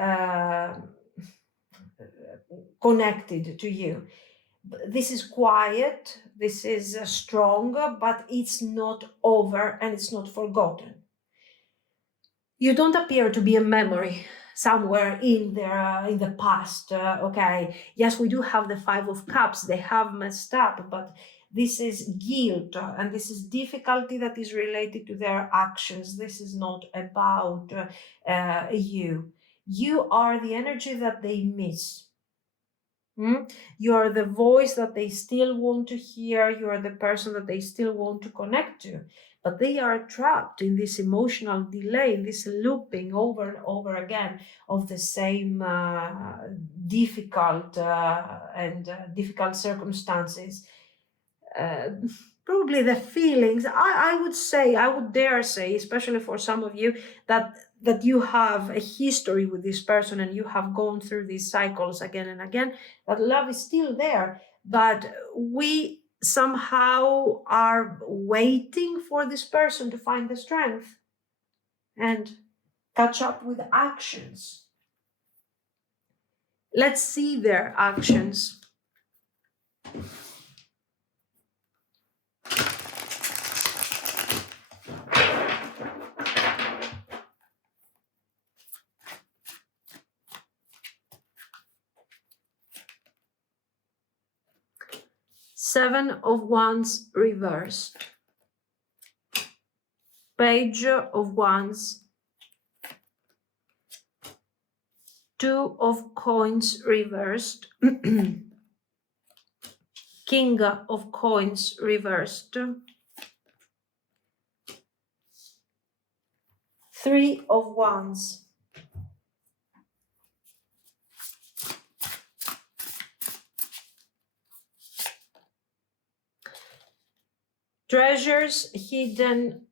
connected to you. This is quiet, this is stronger, but it's not over and it's not forgotten. You don't appear to be a memory somewhere in there in the past. Okay, yes, we do have the Five of Cups. They have messed up, but this is guilt, and this is difficulty that is related to their actions. This is not about you. You are the energy that they miss. You are the voice that they still want to hear. You are the person that they still want to connect to. But they are trapped in this emotional delay, in this looping over and over again of the same difficult circumstances. Uh, Probably the feelings. I would dare say, especially for some of you, that you have a history with this person and you have gone through these cycles again and again, that love is still there, but we somehow are waiting for this person to find the strength and catch up with actions. Let's see their actions. Seven of Wands reversed. Page of Wands. Two of Coins reversed. King of Coins reversed. Three of Wands. Treasures hidden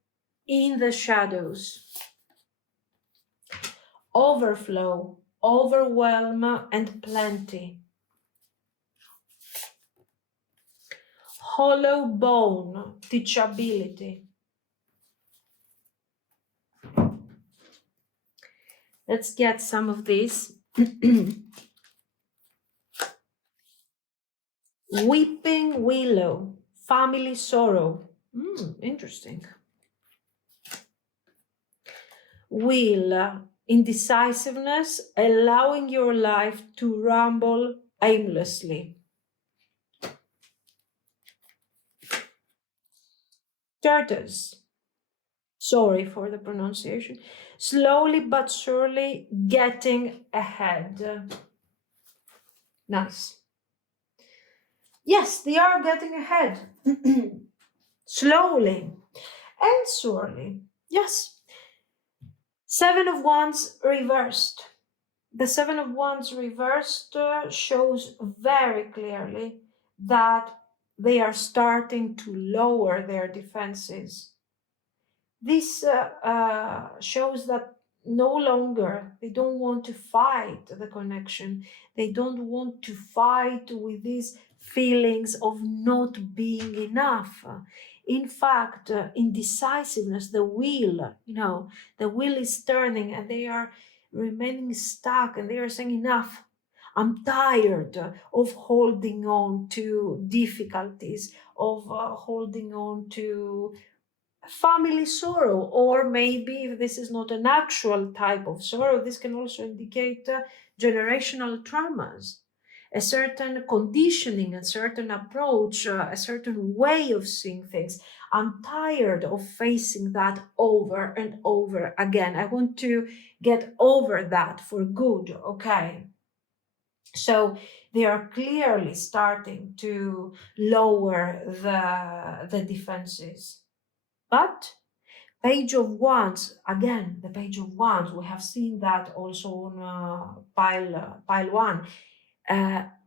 in the shadows. Overflow, overwhelm, and plenty. Hollow bone, teachability. Let's get some of this. Weeping willow, family sorrow. Interesting. Wheel, indecisiveness, allowing your life to ramble aimlessly. Tortoise, sorry for the pronunciation, slowly but surely getting ahead. Nice. Yes, they are getting ahead. Slowly and surely. Yes. Seven of Wands reversed. The Seven of Wands reversed shows very clearly that they are starting to lower their defenses. This shows that no longer they don't want to fight the connection. They don't want to fight with these feelings of not being enough. In fact, indecisiveness, the wheel, the wheel is turning and they are remaining stuck and they are saying, enough. I'm tired of holding on to difficulties, of holding on to family sorrow, or maybe if this is not an actual type of sorrow, this can also indicate generational traumas, a certain conditioning, a certain approach, a certain way of seeing things. I'm tired of facing that over and over again. I want to get over that for good, okay? So they are clearly starting to lower the defenses. But Page of Wands, again, the Page of Wands, we have seen that also on pile one.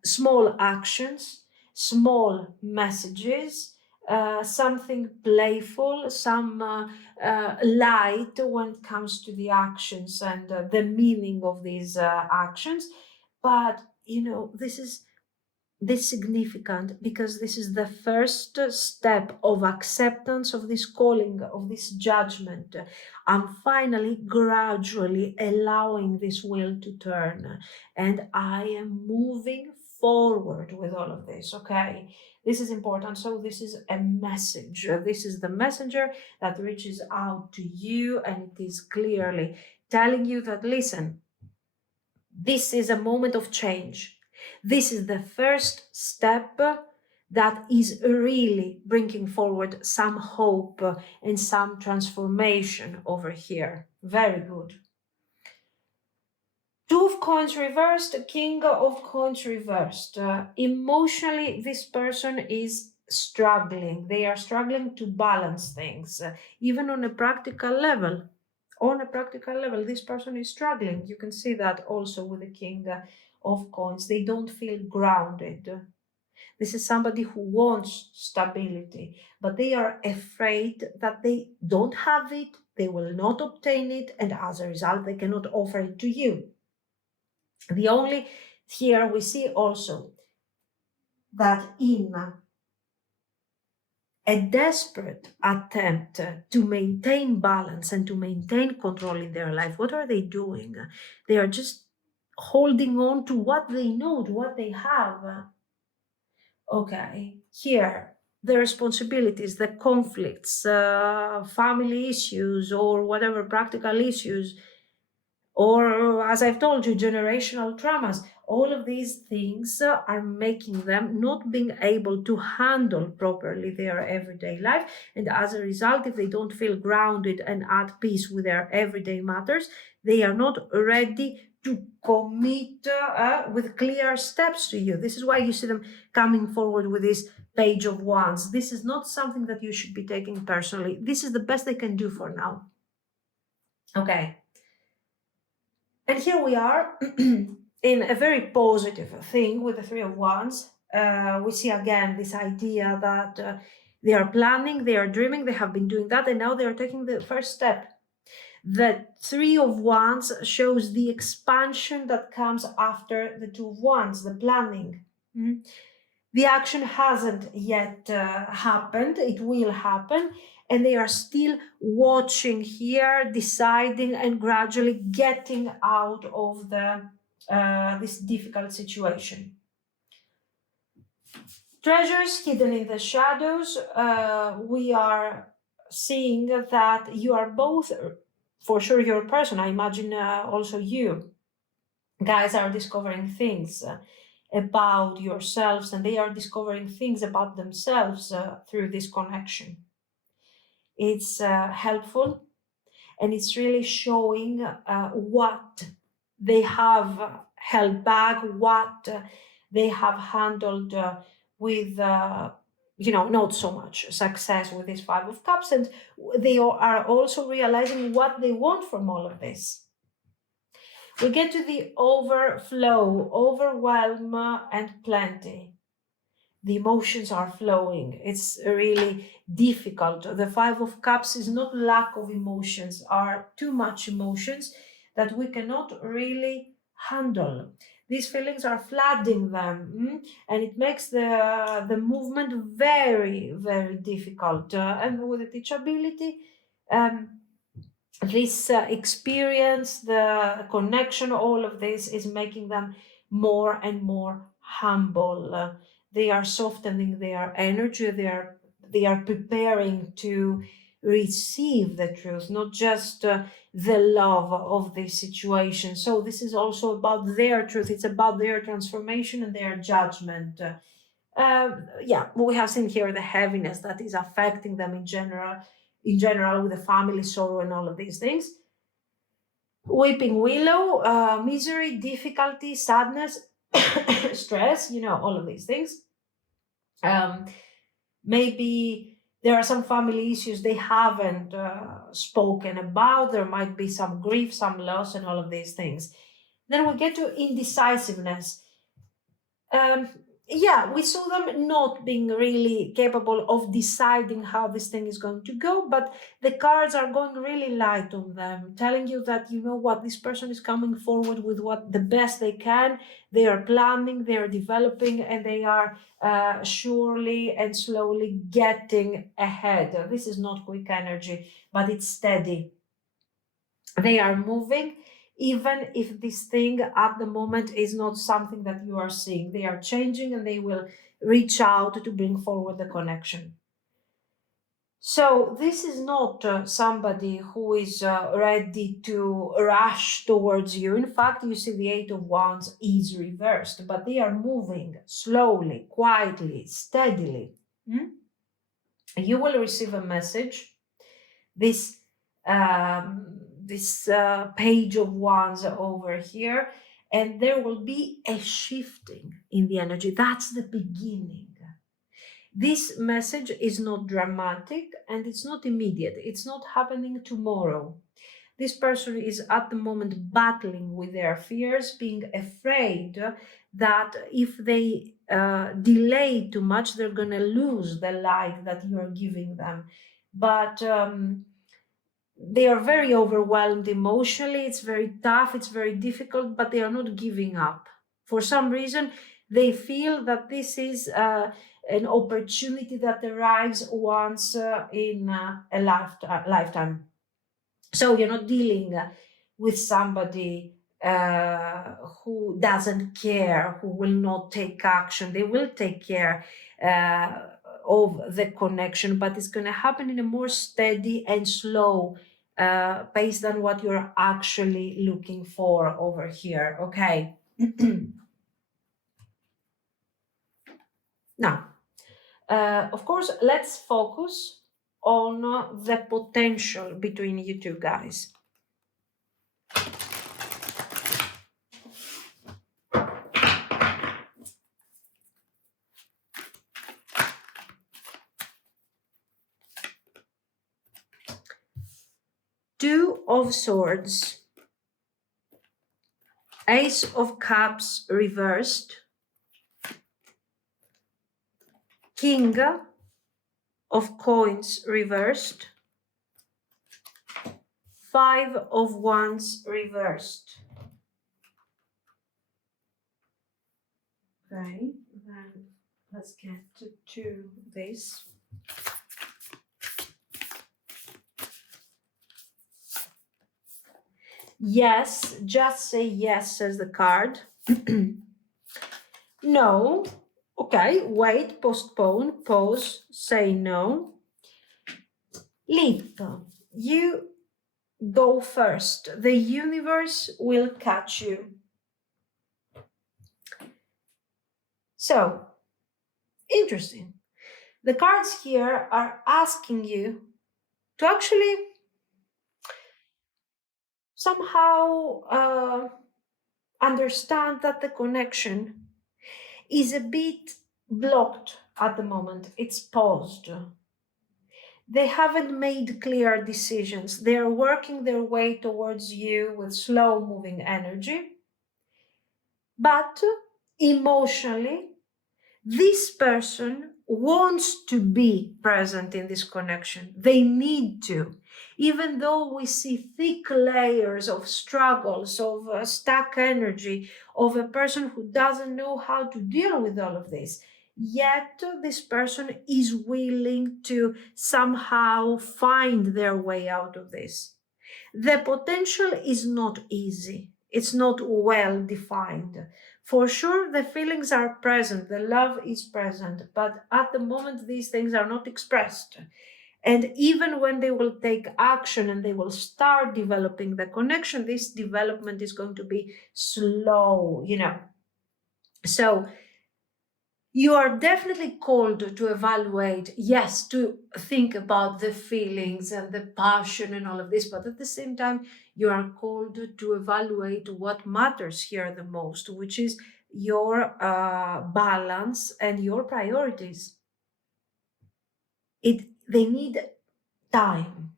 Small actions, small messages, something playful, some light when it comes to the actions and the meaning of these actions. But, this significant because this is the first step of acceptance of this calling, of this judgment. I'm finally gradually allowing this wheel to turn and I am moving forward with all of this, okay? This is important. So this is a message. This is the messenger that reaches out to you and it is clearly telling you that, listen, this is a moment of change. This is the first step that is really bringing forward some hope and some transformation over here. Very good. Two of Coins reversed, King of Coins reversed. Emotionally, this person is struggling. They are struggling to balance things, even on a practical level. On a practical level, this person is struggling. You can see that also with the King of Coins. They don't feel grounded. This is somebody who wants stability, but they are afraid that they don't have it, they will not obtain it, and as a result, they cannot offer it to you. Here we see also that in a desperate attempt to maintain balance and to maintain control in their life, what are they doing? They are just holding on to what they know, to what they have. Okay, here, the responsibilities, the conflicts, family issues, or whatever practical issues, or as I've told you, generational traumas, all of these things are making them not being able to handle properly their everyday life. And as a result, if they don't feel grounded and at peace with their everyday matters, they are not ready to commit with clear steps to you. This is why you see them coming forward with this Page of Wands. This is not something that you should be taking personally. This is the best they can do for now. Okay. And here we are in a very positive thing with the Three of Wands. We see again this idea that they are planning, they are dreaming, they have been doing that, and now they are taking the first step. The Three of Wands shows the expansion that comes after the Two of Wands, the planning. The action hasn't yet happened, it will happen, and they are still watching here, deciding and gradually getting out of this difficult situation. Treasures hidden in the shadows. We are seeing that you are both, for sure, your person. I imagine also you guys are discovering things about yourselves, and they are discovering things about themselves through this connection. It's helpful, and it's really showing what they have held back, what they have handled with not so much success with this Five of Cups, and they are also realizing what they want from all of this. We get to the overflow, overwhelm, and plenty. The emotions are flowing. It's really difficult. The Five of Cups is not lack of emotions, are too much emotions that we cannot really handle. These feelings are flooding them, and it makes the movement very, very difficult. And with the teachability, this experience, the connection, all of this is making them more and more humble. They are softening their energy. They are preparing to receive the truth, not just the love of this situation. So this is also about their truth. It's about their transformation and their judgment. We have seen here the heaviness that is affecting them in general with the family sorrow and all of these things. Weeping willow, misery, difficulty, sadness, stress, all of these things. Maybe there are some family issues they haven't spoken about. There might be some grief, some loss, and all of these things. Then we get to indecisiveness. We saw them not being really capable of deciding how this thing is going to go, but the cards are going really light on them, telling you that, you know what, this person is coming forward with what the best they can. They are planning, they are developing, and they are surely and slowly getting ahead. This is not quick energy, but it's steady. They are moving, even if this thing at the moment is not something that you are seeing. They are changing, and they will reach out to bring forward the connection. So this is not somebody who is ready to rush towards you. In fact, you see the Eight of Wands is reversed, but they are moving slowly, quietly, steadily. You will receive a message. This Page of Wands over here, and there will be a shifting in the energy. That's the beginning. This message is not dramatic, and it's not immediate. It's not happening tomorrow. This person is at the moment battling with their fears, being afraid that if they delay too much, they're going to lose the light that you are giving them. But they are very overwhelmed emotionally. It's very tough, it's very difficult, but they are not giving up. For some reason, they feel that this is an opportunity that arrives once in a lifetime. So you're not dealing with somebody who doesn't care, who will not take action. They will take care of the connection, but it's going to happen in a more steady and slow pace than what you're actually looking for over here. Okay. Now, of course, let's focus on the potential between you two guys. Two of Swords, Ace of Cups reversed, King of Coins reversed, Five of Wands reversed. Okay, then let's get to this. Yes, just say yes, says the card. No. Okay. Okay, wait, postpone, pause, say no. Leap. You go first. The universe will catch you. So, interesting. The cards here are asking you to actually somehow understand that the connection is a bit blocked at the moment. It's paused. They haven't made clear decisions. They are working their way towards you with slow moving energy. But emotionally, this person wants to be present in this connection. They need to. Even though we see thick layers of struggles, of stuck energy, of a person who doesn't know how to deal with all of this, yet this person is willing to somehow find their way out of this. The potential is not easy. It's not well defined. For sure, the feelings are present, the love is present, but at the moment, these things are not expressed. And even when they will take action and they will start developing the connection, this development is going to be slow, So, you are definitely called to evaluate, yes, to think about the feelings and the passion and all of this, but at the same time, you are called to evaluate what matters here the most, which is your balance and your priorities. They need time.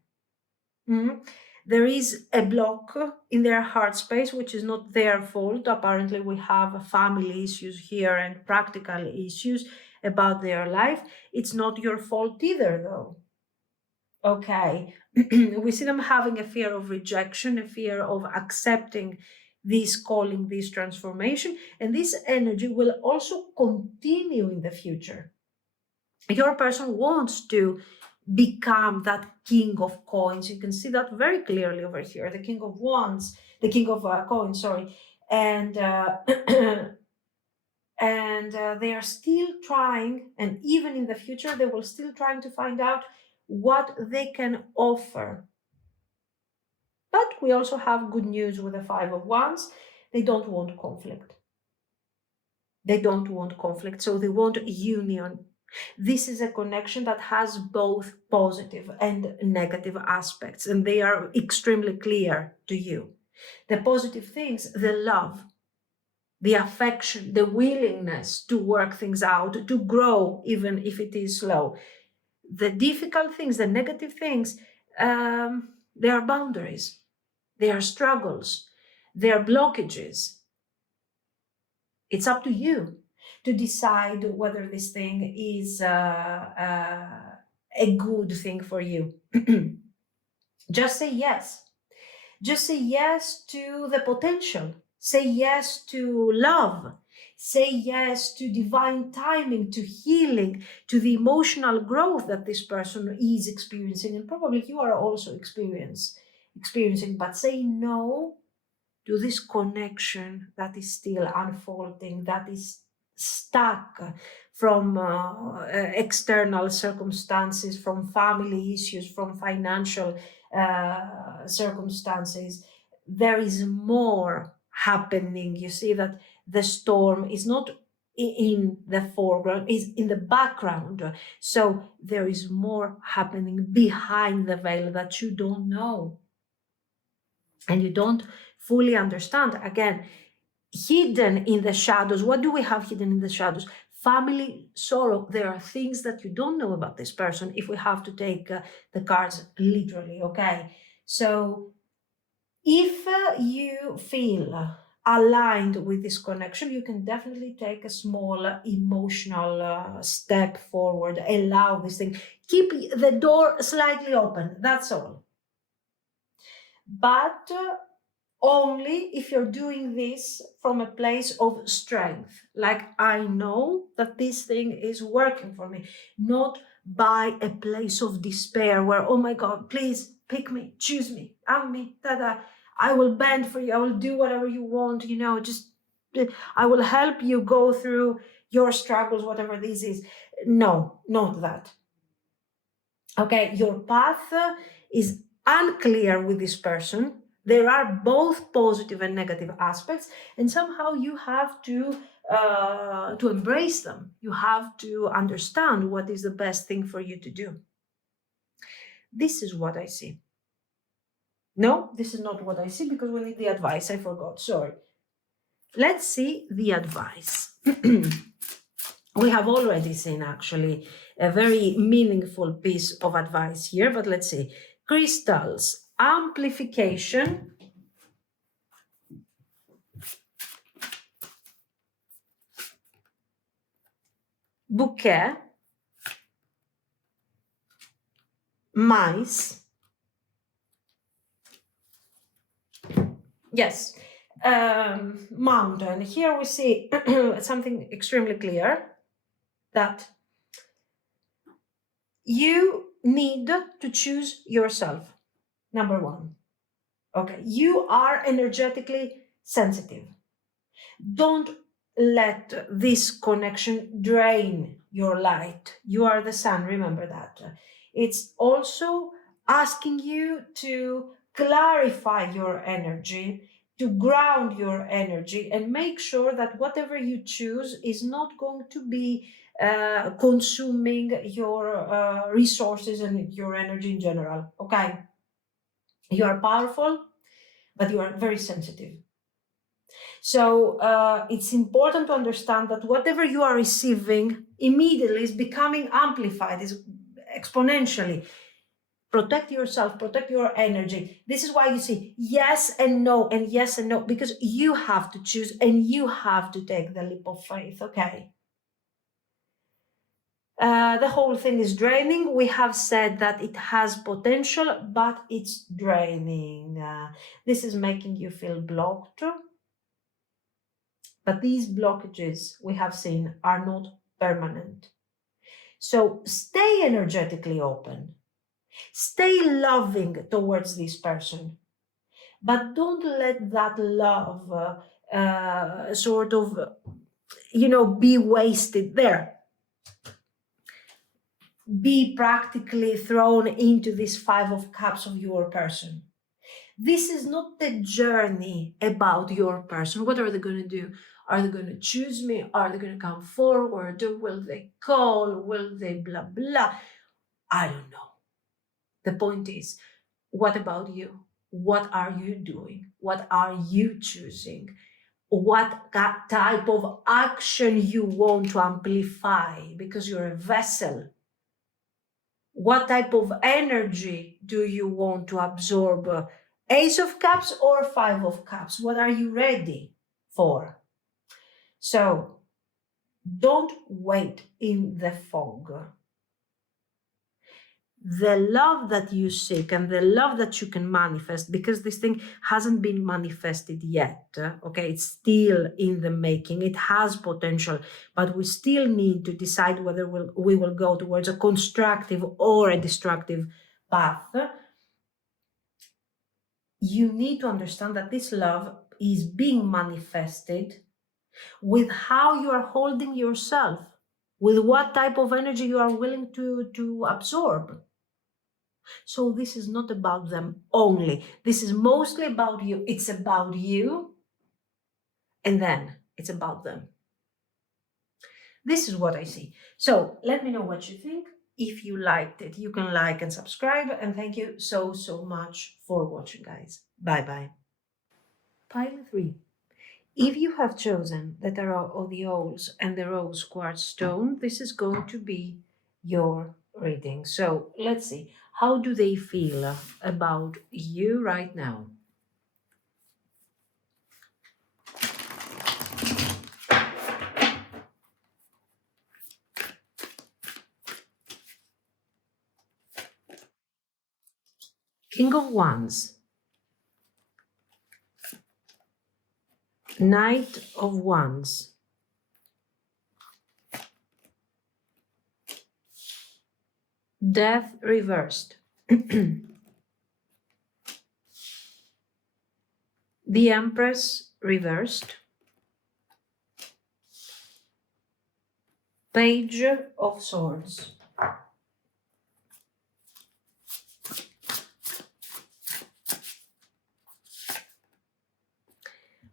Mhm. There is a block in their heart space, which is not their fault. Apparently, we have family issues here and practical issues about their life. It's not your fault either, though. Okay. We see them having a fear of rejection, a fear of accepting this calling, this transformation, and this energy will also continue in the future. Your person wants to become that king of coins. You can see that very clearly over here, the king of wands, the king of coins, sorry. And they are still trying, and even in the future they will still trying to find out what they can offer. But we also have good news with the five of wands. They don't want conflict. They don't want conflict, so they want union. This is a connection that has both positive and negative aspects, and they are extremely clear to you. The positive things, the love, the affection, the willingness to work things out, to grow, even if it is slow. The difficult things, the negative things, they are boundaries, they are struggles, they are blockages. It's up to you to decide whether this thing is a good thing for you. Just say yes. Just say yes to the potential. Say yes to love. Say yes to divine timing, to healing, to the emotional growth that this person is experiencing, and probably you are also experiencing. But say no to this connection that is still unfolding, that is stuck from external circumstances, from family issues, from financial circumstances. There is more happening. You see that the storm is not in the foreground, is in the background. So there is more happening behind the veil that you don't know and you don't fully understand. Again, hidden in the shadows. What do we have hidden in the shadows? Family sorrow. There are things that you don't know about this person if we have to take the cards literally, okay? So if you feel aligned with this connection, you can definitely take a small emotional step forward, allow this thing. Keep the door slightly open, that's all. But only if you're doing this from a place of strength. Like, I know that this thing is working for me, not by a place of despair where, oh my God, please pick me, choose me, I'm me, I will bend for you, I will do whatever you want, just I will help you go through your struggles, whatever this is. No, not that. Okay, your path is unclear with this person. There are both positive and negative aspects, and somehow you have to embrace them. You have to understand what is the best thing for you to do. This is what I see. No, this is not what I see, because we need the advice. I forgot. Sorry. Let's see the advice. We have already seen actually a very meaningful piece of advice here, but let's see. Crystals, amplification, bouquet, mice. Yes, mountain. Here we see something extremely clear, that you need to choose yourself. Number one. Okay, you are energetically sensitive. Don't let this connection drain your light. You are the sun, remember that. It's also asking you to clarify your energy, to ground your energy, and make sure that whatever you choose is not going to be consuming your resources and your energy in general. Okay? You are powerful, but you are very sensitive. So it's important to understand that whatever you are receiving immediately is becoming amplified, is exponentially. Protect yourself, protect your energy. This is why you see yes and no, and yes and no, because you have to choose and you have to take the leap of faith, okay? The whole thing is draining. We have said that it has potential, but it's draining. This is making you feel blocked. But these blockages we have seen are not permanent. So stay energetically open. Stay loving towards this person. But don't let that love be wasted there. Be practically thrown into this 5 of Cups of your person. This is not the journey about your person. What are they going to do? Are they going to choose me? Are they going to come forward? Will they call? Will they blah, blah? I don't know. The point is, what about you? What are you doing? What are you choosing? What type of action you want to amplify because you're a vessel? What type of energy do you want to absorb? Ace of Cups or 5 of Cups? What are you ready for? So don't wait in the fog. The love that you seek and the love that you can manifest, because this thing hasn't been manifested yet, okay, it's still in the making. It has potential, but we still need to decide whether we will go towards a constructive or a destructive path. You need to understand that this love is being manifested with how you are holding yourself, with what type of energy you are willing to absorb. So this is not about them only. This is mostly about you. It's about you, and then it's about them. This is what I see. So let me know what you think. If you liked it, you can like and subscribe. And thank you so much for watching, guys. Bye-bye. Pile 3. If you have chosen the Tarot of the Owls and the Rose Quartz Stone, this is going to be your reading. So let's see. How do they feel about you right now? King of Wands. Knight of Wands. Death reversed. The Empress reversed. Page of Swords.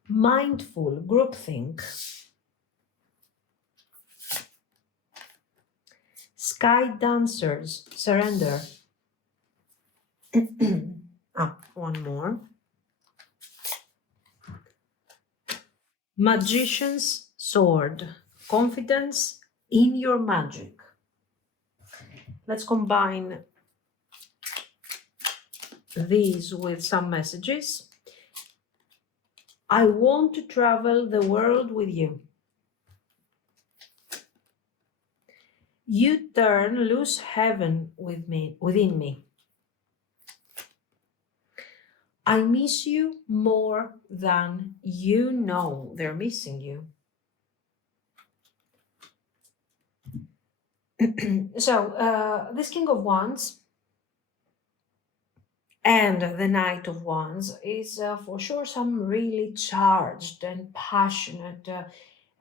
Mindful groupthink. Sky Dancers, Surrender. One more. Magician's Sword, confidence in your magic. Let's combine these with some messages. I want to travel the world with you. You turn loose heaven within me. I miss you more than you know they're missing you. So this King of Wands and the Knight of Wands is for sure some really charged and passionate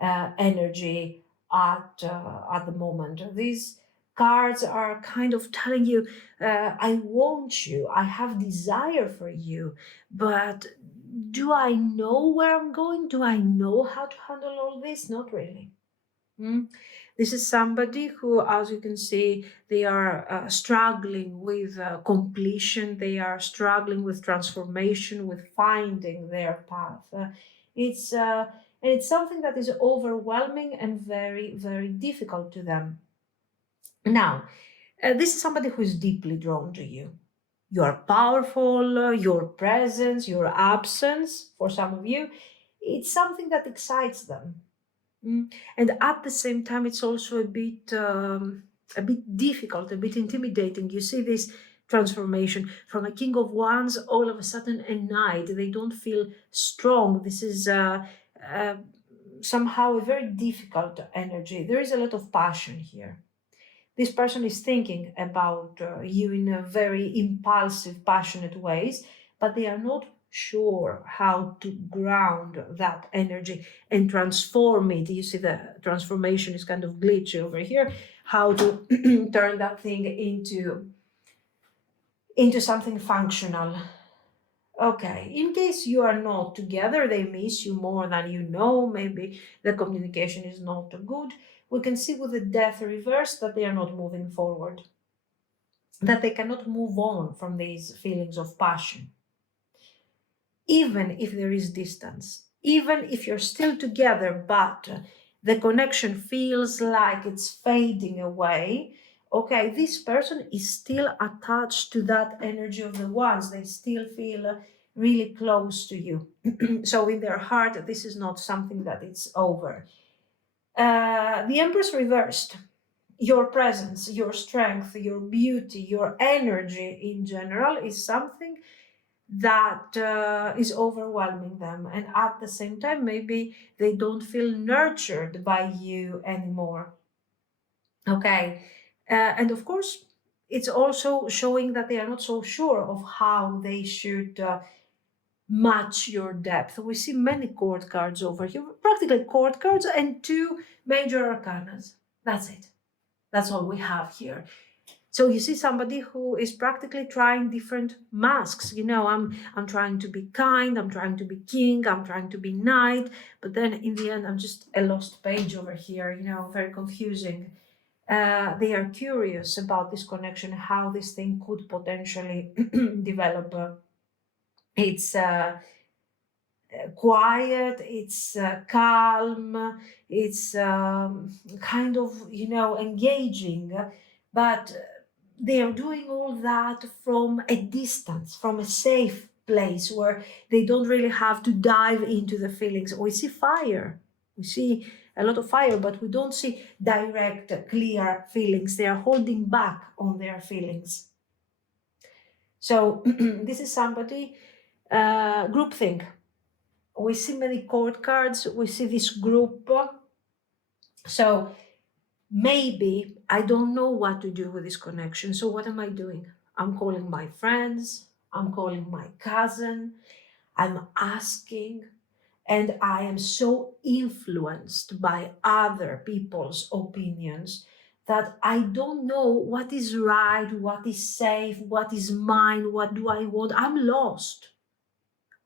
energy at the moment. These cards are kind of telling you, I want you, I have desire for you, but do I know where I'm going? Do I know how to handle all this? Not really. Mm. This is somebody who, as you can see, they are struggling with completion, they are struggling with transformation, with finding their path. It's and it's something that is overwhelming and very, very difficult to them. Now, this is somebody who is deeply drawn to you. You are powerful, your presence, your absence, for some of you, it's something that excites them. And at the same time, it's also a bit difficult, a bit intimidating. You see this transformation from a King of Wands, all of a sudden a Knight. They don't feel strong. This is uh, somehow a very difficult energy. There is a lot of passion here. This person is thinking about you in a very impulsive, passionate ways, but they are not sure how to ground that energy and transform it. You see, the transformation is kind of glitchy over here. How to turn that thing into something functional. Okay, in case you are not together, they miss you more than you know, maybe the communication is not good. We can see with the death reverse that they are not moving forward, that they cannot move on from these feelings of passion. Even if there is distance, even if you're still together, but the connection feels like it's fading away, okay, this person is still attached to that energy of the ones. They still feel really close to you. So in their heart, this is not something that it's over. The Empress reversed. Your presence, your strength, your beauty, your energy in general is something that is overwhelming them. And at the same time, maybe they don't feel nurtured by you anymore. Okay. And of course, it's also showing that they are not so sure of how they should match your depth. We see many court cards over here, practically court cards and two major arcanas. That's it. That's all we have here. So you see somebody who is practically trying different masks. I'm trying to be kind, I'm trying to be king, I'm trying to be knight, but then in the end I'm just a lost page over here, very confusing. They are curious about this connection, how this thing could potentially develop. It's quiet, it's calm, it's kind of, engaging, but they are doing all that from a distance, from a safe place where they don't really have to dive into the feelings. We see fire, we see a lot of fire, but we don't see direct, clear feelings. They are holding back on their feelings. So this is somebody, groupthink. We see many court cards, we see this group. So maybe I don't know what to do with this connection. So what am I doing? I'm calling my friends, I'm calling my cousin, I'm asking, and I am so influenced by other people's opinions that I don't know what is right, what is safe, what is mine, what do I want. I'm lost.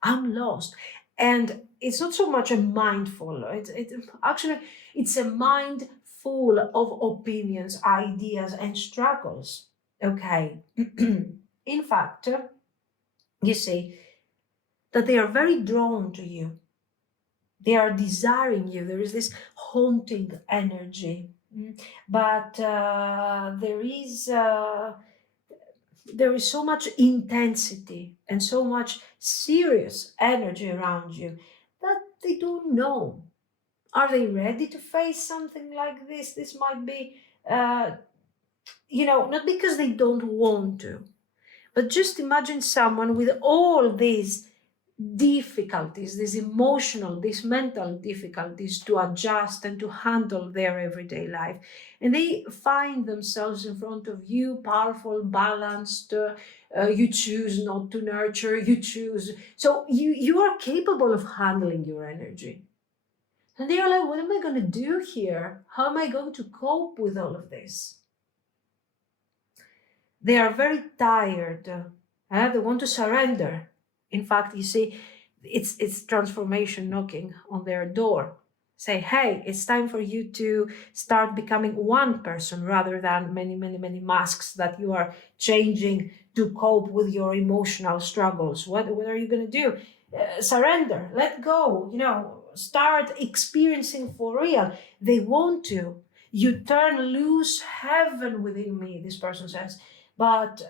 I'm lost. And it's not so much a mindful, it's actually it's a mind full of opinions, ideas, and struggles. Okay. In fact, you see that they are very drawn to you. They are desiring you. There is this haunting energy. But there is so much intensity and so much serious energy around you that they don't know. Are they ready to face something like this? This might be, not because they don't want to, but just imagine someone with all these difficulties, these emotional, these mental difficulties to adjust and to handle their everyday life. And they find themselves in front of you, powerful, balanced. You choose not to nurture, you choose. So you are capable of handling your energy. And they are like, what am I going to do here? How am I going to cope with all of this? They are very tired. They want to surrender. In fact, you see, it's transformation knocking on their door. Say, hey, it's time for you to start becoming one person rather than many, many, many masks that you are changing to cope with your emotional struggles. What are you going to do? Surrender, let go, start experiencing for real. They want to. You turn loose heaven within me, this person says. But,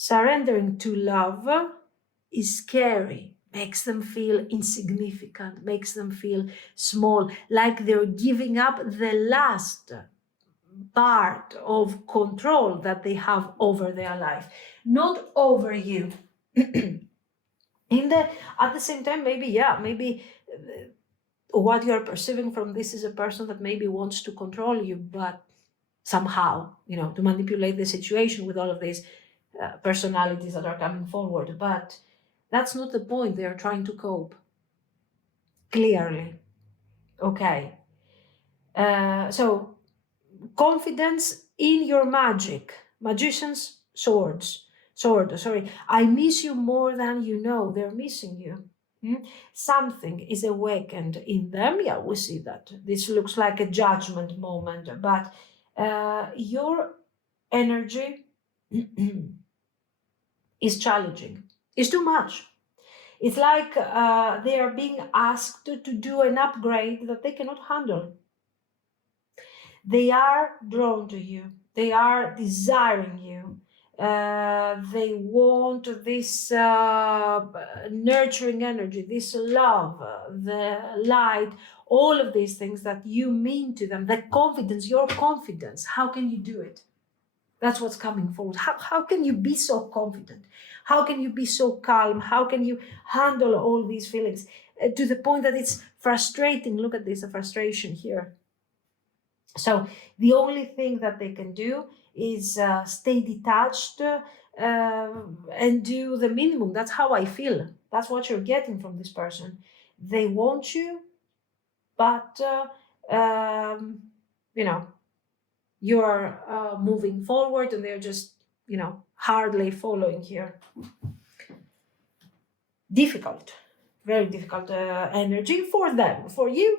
surrendering to love is scary, makes them feel insignificant, makes them feel small, like they're giving up the last part of control that they have over their life, not over you. At the same time, maybe what you are perceiving from this is a person that maybe wants to control you, but somehow, to manipulate the situation with all of these personalities that are coming forward. But that's not the point. They are trying to cope. Clearly. Okay. So, confidence in your magic. Magician's sword, sorry. I miss you more than you know. They're missing you. Something is awakened in them. Yeah, we see that. This looks like a judgment moment, but your energy is challenging. It's too much. It's like they are being asked to do an upgrade that they cannot handle. They are drawn to you. They are desiring you. They want this nurturing energy, this love, the light, all of these things that you mean to them, the confidence, your confidence. How can you do it? That's what's coming forward. How can you be so confident? How can you be so calm? How can you handle all these feelings to the point that it's frustrating? Look at this, the frustration here. So the only thing that they can do is stay detached and do the minimum. That's how I feel. That's what you're getting from this person. They want you, but you're moving forward and they're just, hardly following here. Difficult, very difficult energy for them. For you,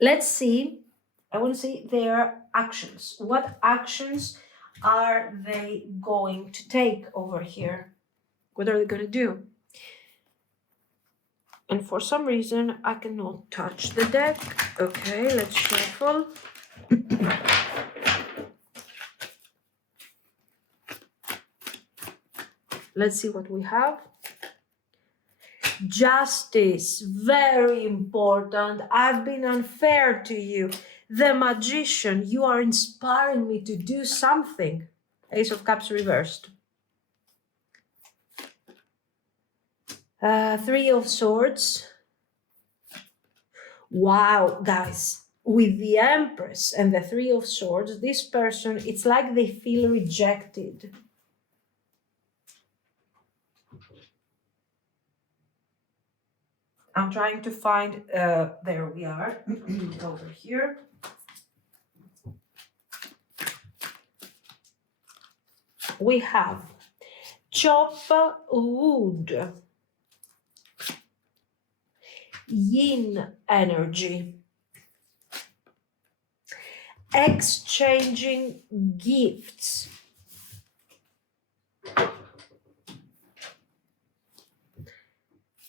let's see. I want to see their actions. What actions are they going to take over here? What are they going to do? And for some reason, I cannot touch the deck. Okay, let's shuffle. Let's see what we have. Justice, very important. I've been unfair to you. The Magician, you are inspiring me to do something. Ace of Cups reversed. Three of Swords. Wow, guys, with the Empress and the Three of Swords, this person, it's like they feel rejected. I'm trying to find, there we are, over here. We have chop wood, yin energy, exchanging gifts,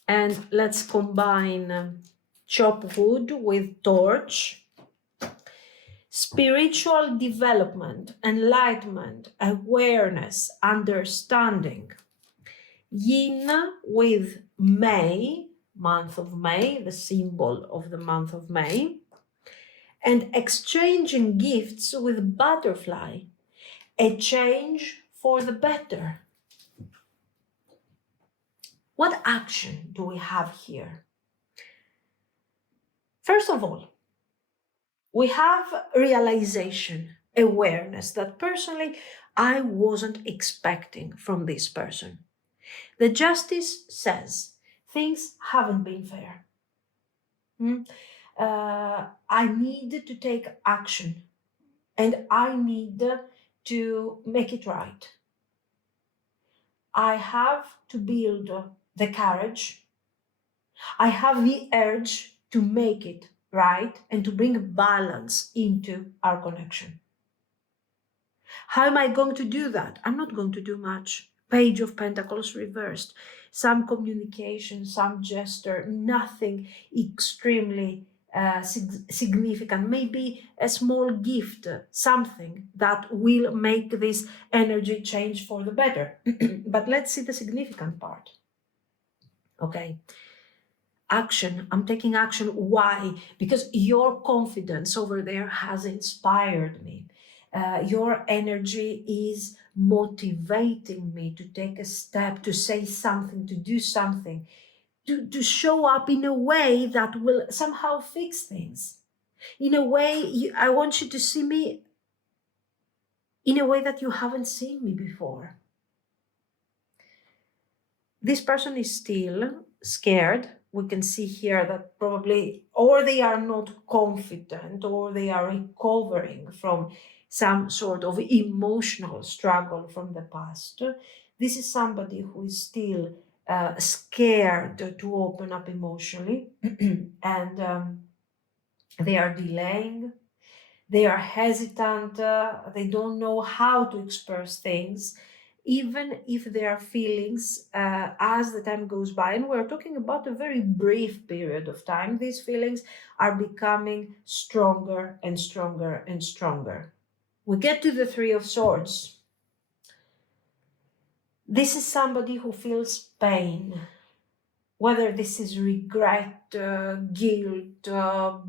and let's combine chop wood with torch, spiritual development, enlightenment, awareness, understanding, yin with May, month of May, the symbol of the month of May, and exchanging gifts with butterfly, a change for the better. What action do we have here? First of all, we have realization, awareness that personally I wasn't expecting from this person. The justice says things haven't been fair. I need to take action and I need to make it right. I have to build the courage. I have the urge to make it right and to bring balance into our connection. How am I going to do that? I'm not going to do much. Page of Pentacles reversed. Some communication, some gesture, nothing extremely significant. Maybe a small gift, something that will make this energy change for the better. But let's see the significant part. Okay. Action. I'm taking action. Why? Because your confidence over there has inspired me. Your energy is motivating me to take a step, to say something, to do something, to show up in a way that will somehow fix things. In a way, I want you to see me in a way that you haven't seen me before. This person is still scared. We can see here that probably, or they are not confident, or they are recovering from some sort of emotional struggle from the past. This is somebody who is still scared to open up emotionally, and they are delaying. They are hesitant. They don't know how to express things, even if there are feelings as the time goes by. And we're talking about a very brief period of time. These feelings are becoming stronger and stronger and stronger. We get to the Three of Swords. This is somebody who feels pain, whether this is regret, guilt,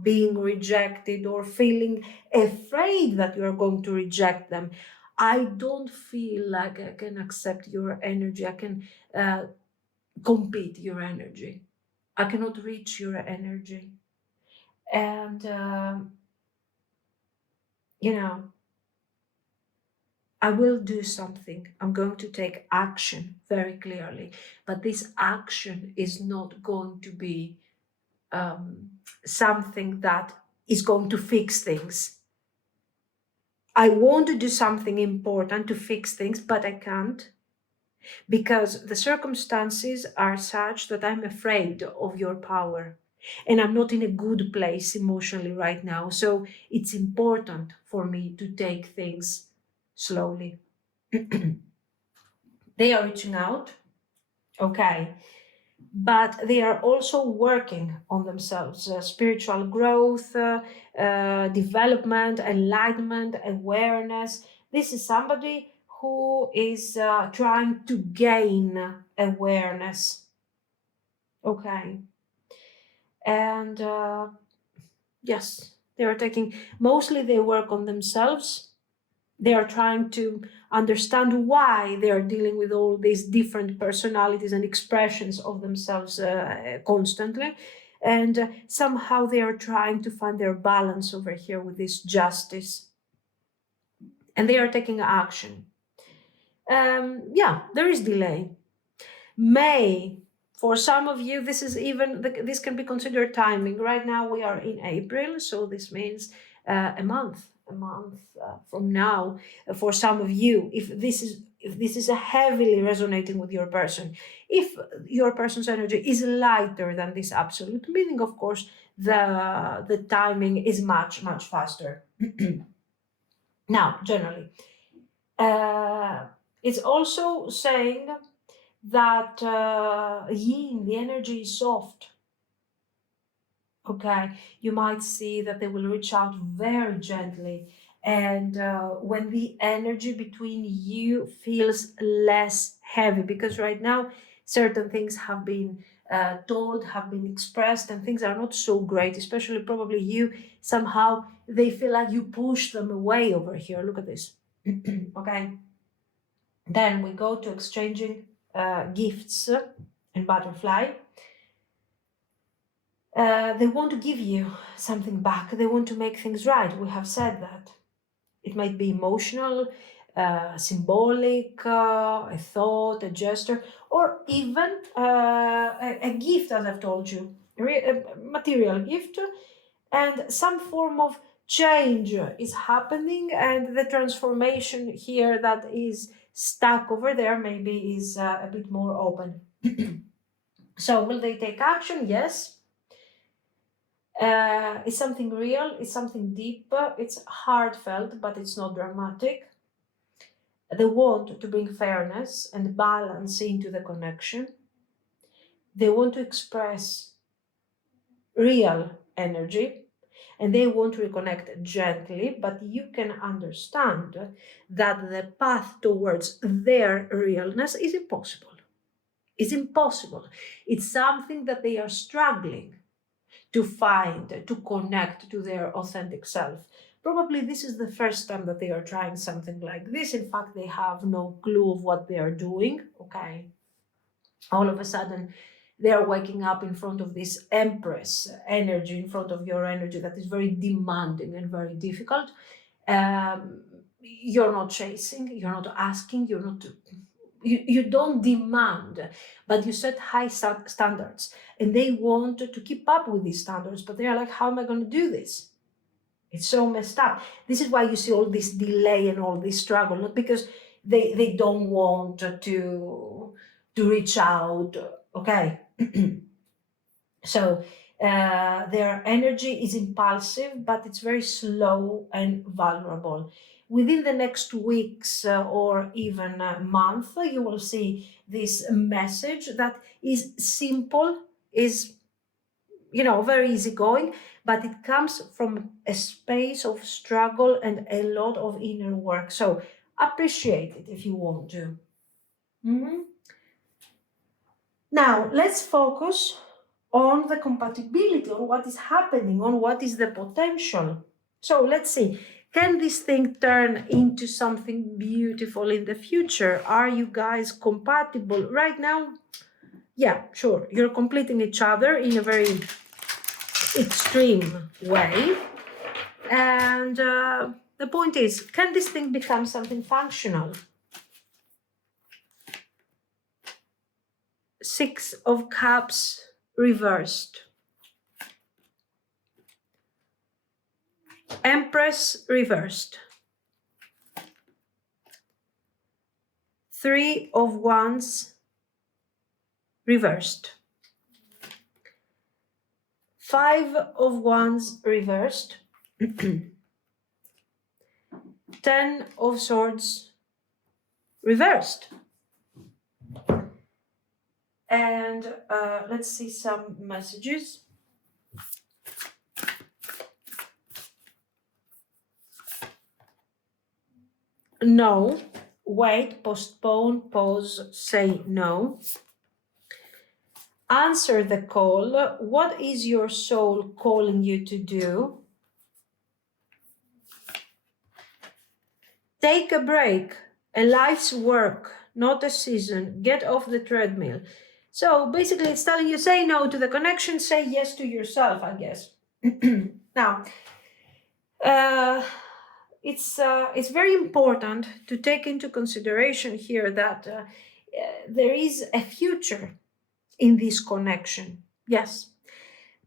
being rejected, or feeling afraid that you're going to reject them. I don't feel like I can accept your energy. I can compete your energy. I cannot reach your energy. And, I will do something. I'm going to take action very clearly. But this action is not going to be something that is going to fix things. I want to do something important to fix things, but I can't because the circumstances are such that I'm afraid of your power and I'm not in a good place emotionally right now. So it's important for me to take things slowly. They are reaching out. Okay. But they are also working on themselves, spiritual growth, development, enlightenment, awareness. This is somebody who is trying to gain awareness. Okay. And yes, they are taking, mostly they work on themselves. They are trying to understand why they are dealing with all these different personalities and expressions of themselves constantly. And somehow they are trying to find their balance over here with this justice. And they are taking action. Yeah, there is delay. May, for some of you, this is even, this can be considered timing. Right now we are in April, so this means a month from now. For some of you, if this is heavily resonating with your person, if your person's energy is lighter than this absolute meaning, of course, the timing is much faster. Now, generally, it's also saying that yin, the energy is soft. Okay, you might see that they will reach out very gently, and when the energy between you feels less heavy, because right now certain things have been told, have been expressed, and things are not so great, especially probably you, somehow they feel like you push them away over here. Look at this. Okay, then we go to exchanging gifts and butterfly. They want to give you something back. They want to make things right. We have said that. It might be emotional, symbolic, a thought, a gesture, or even a gift, as I've told you, a material gift, and some form of change is happening, and the transformation here that is stuck over there maybe is a bit more open. So, will they take action? Yes. It's something real, it's something deep, it's heartfelt, but it's not dramatic. They want to bring fairness and balance into the connection. They want to express real energy, and they want to reconnect gently, but you can understand that the path towards their realness is impossible. It's impossible. It's something that they are struggling to find, to connect to their authentic self. Probably this is the first time that they are trying something like this. In fact, they have no clue of what they are doing. Okay. All of a sudden, they are waking up in front of this Empress energy, in front of your energy that is very demanding and very difficult. You're not chasing, you're not asking, you're not you don't demand, but you set high standards, and they want to keep up with these standards, but they're like, how am I going to do this? It's so messed up. This is why you see all this delay and all this struggle, not because they don't want to reach out. Okay. So their energy is impulsive, but it's very slow and vulnerable. Within the next weeks or even a month, you will see this message that is simple, is very easygoing, but it comes from a space of struggle and a lot of inner work. So appreciate it if you want to. Mhm. Now let's focus on the compatibility, on what is happening, on what is the potential. So let's see, can this thing turn into something beautiful in the future? Are you guys compatible right now? Yeah, sure, you're completing each other in a very extreme way. And the point is, can this thing become something functional? Six of Cups reversed. Empress reversed. Three of Wands reversed. Five of Wands reversed. 10 of Swords reversed. And let's see some messages. No. Wait, postpone, pause, say no. Answer the call. What is your soul calling you to do? Take a break, a life's work, not a season. Get off the treadmill. So basically it's telling you, say no to the connection, say yes to yourself, I guess. Now, it's very important to take into consideration here that there is a future in this connection. Yes.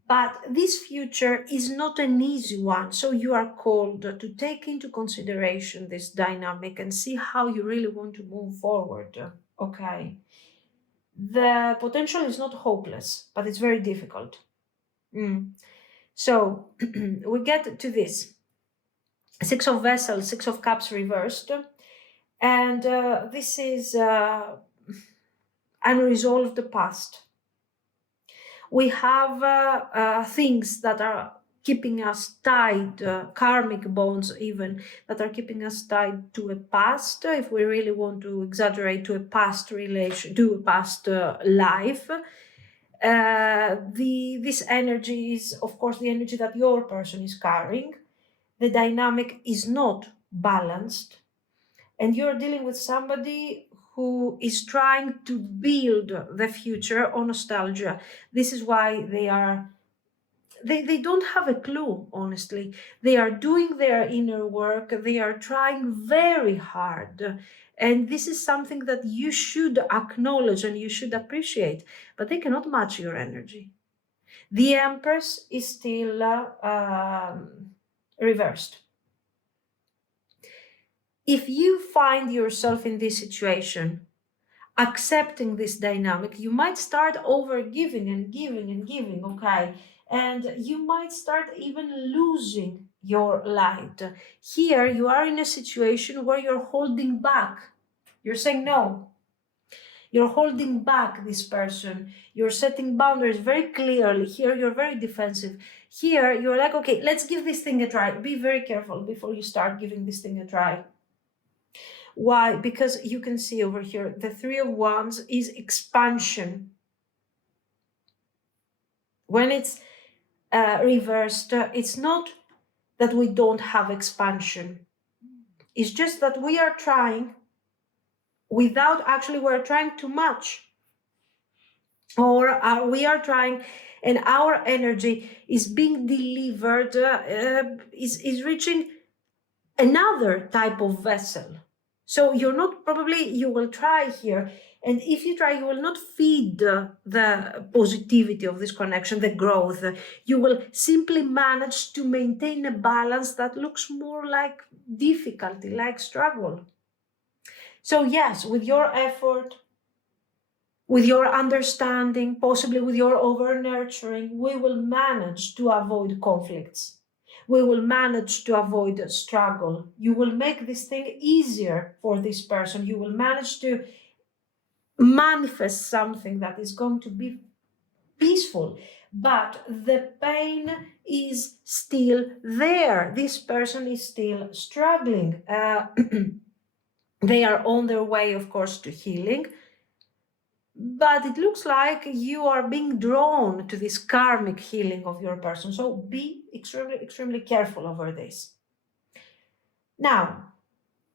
But this future is not an easy one. So you are called to take into consideration this dynamic and see how you really want to move forward. Okay. The potential is not hopeless, but it's very difficult. So we get to this Six of Vessels, Six of Cups reversed. And this is unresolved past. We have things that are keeping us tied, karmic bonds even, that are keeping us tied to a past, if we really want to exaggerate, to a past relation, to a past life. This energy is, of course, the energy that your person is carrying. The dynamic is not balanced, and you're dealing with somebody who is trying to build the future on nostalgia. This is why they don't have a clue, honestly. They are doing their inner work, they are trying very hard. And this is something that you should acknowledge and you should appreciate, but they cannot match your energy. The Empress is still reversed. If you find yourself in this situation, accepting this dynamic, you might start over giving and giving and giving, okay? And you might start even losing your light. Here, you are in a situation where you're holding back. You're saying no. You're holding back this person. You're setting boundaries very clearly. Here, you're very defensive. Here, you're like, okay, let's give this thing a try. Be very careful before you start giving this thing a try. Why? Because you can see over here, the Three of Wands is expansion. When it's reversed, it's not that we don't have expansion. It's just that we are trying without actually, we're trying too much. Or we are trying and our energy is being delivered, is reaching another type of vessel. So you're not, probably you will try here, and if you try, you will not feed the positivity of this connection, the growth. You will simply manage to maintain a balance that looks more like difficulty, like struggle. So yes, with your effort, with your understanding, possibly with your over nurturing, we will manage to avoid conflicts. We will manage to avoid struggle. You will make this thing easier for this person. You will manage to manifest something that is going to be peaceful. But the pain is still there. This person is still struggling. They are on their way, of course, to healing. But it looks like you are being drawn to this karmic healing of your person. So be extremely, extremely careful over this. Now,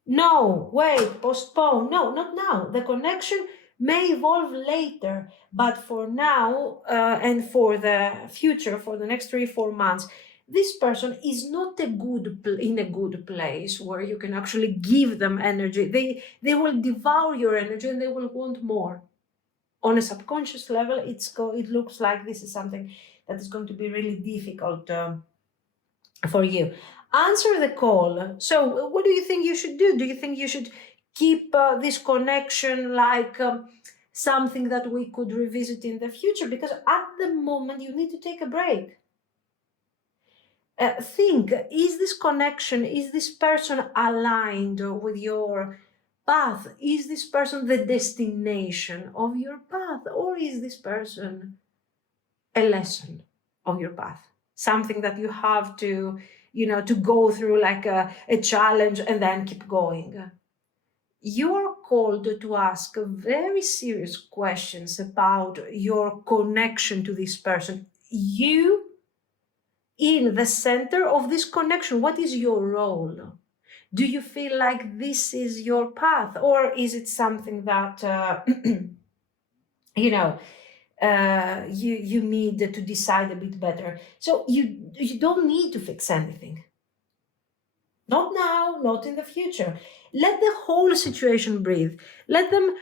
no, wait, postpone. No, not now. The connection may evolve later, but for now and for the future, for the next 3-4 months, this person is not in a good place where you can actually give them energy. They will devour your energy and they will want more. On a subconscious level, it looks like this is something that is going to be really difficult for you. Answer the call. So what do you think you should do? Do you think you should keep this connection like something that we could revisit in the future? Because at the moment you need to take a break. Think, is this connection, is this person aligned with your path? Is this person the destination of your path, or is this person a lesson of your path? Something that you have to, to go through like a challenge and then keep going. You are called to ask very serious questions about your connection to this person. You in the center of this connection, what is your role? Do you feel like this is your path, or is it something that you know, you need to decide a bit better. So you don't need to fix anything. Not now, not in the future. Let the whole situation breathe. Let them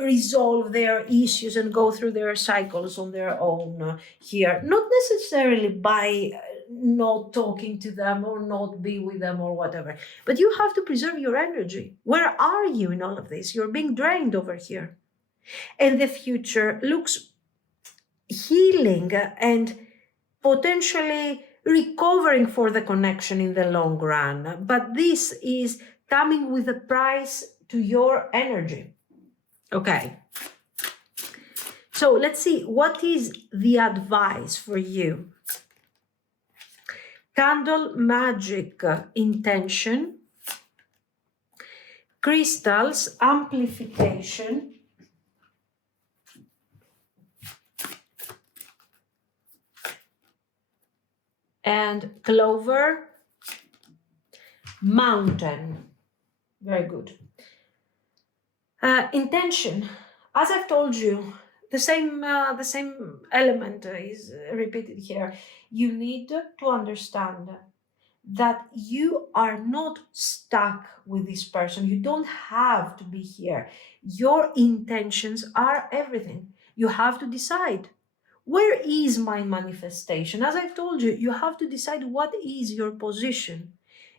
resolve their issues and go through their cycles on their own here. Not necessarily by not talking to them or not be with them or whatever. But you have to preserve your energy. Where are you in all of this? You're being drained over here. And the future looks healing and potentially recovering for the connection in the long run. But this is coming with a price to your energy. Okay. So let's see, what is the advice for you? Candle magic intention, crystals amplification, and clover mountain. Very good. Intention, as I've told you, the same element is repeated here. You need to understand that you are not stuck with this person. You don't have to be here. Your intentions are everything. You have to decide, where is my manifestation? As I've told you, you have to decide what is your position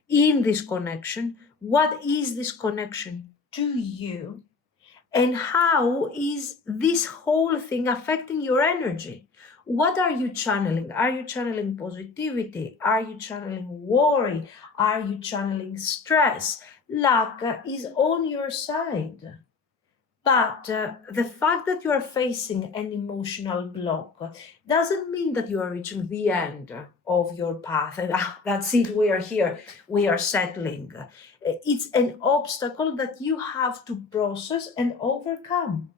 in this connection. What is this connection to you? And how is this whole thing affecting your energy? What are you channeling? Are you channeling positivity? Are you channeling worry? Are you channeling stress? Luck is on your side. But the fact that you are facing an emotional block doesn't mean that you are reaching the end of your path and that's it, we are here, we are settling. It's an obstacle that you have to process and overcome.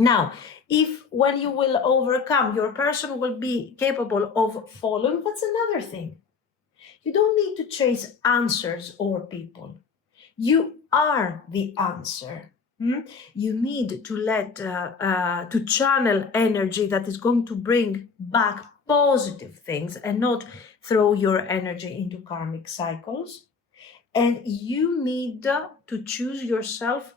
Now, if when you will overcome, your person will be capable of following, that's another thing. You don't need to chase answers or people. You are the answer. You need to to channel energy that is going to bring back positive things and not throw your energy into karmic cycles. And you need to choose yourself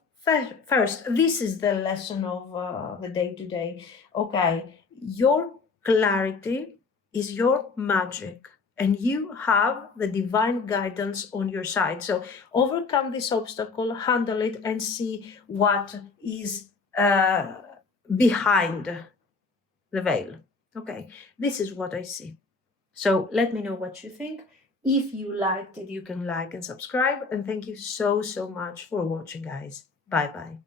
first. This is the lesson of the day today. Okay, your clarity is your magic, and you have the divine guidance on your side. So overcome this obstacle, handle it, and see what is behind the veil. Okay, this is what I see. So let me know what you think. If you liked it, you can like and subscribe. And thank you so, so much for watching, guys. Bye bye.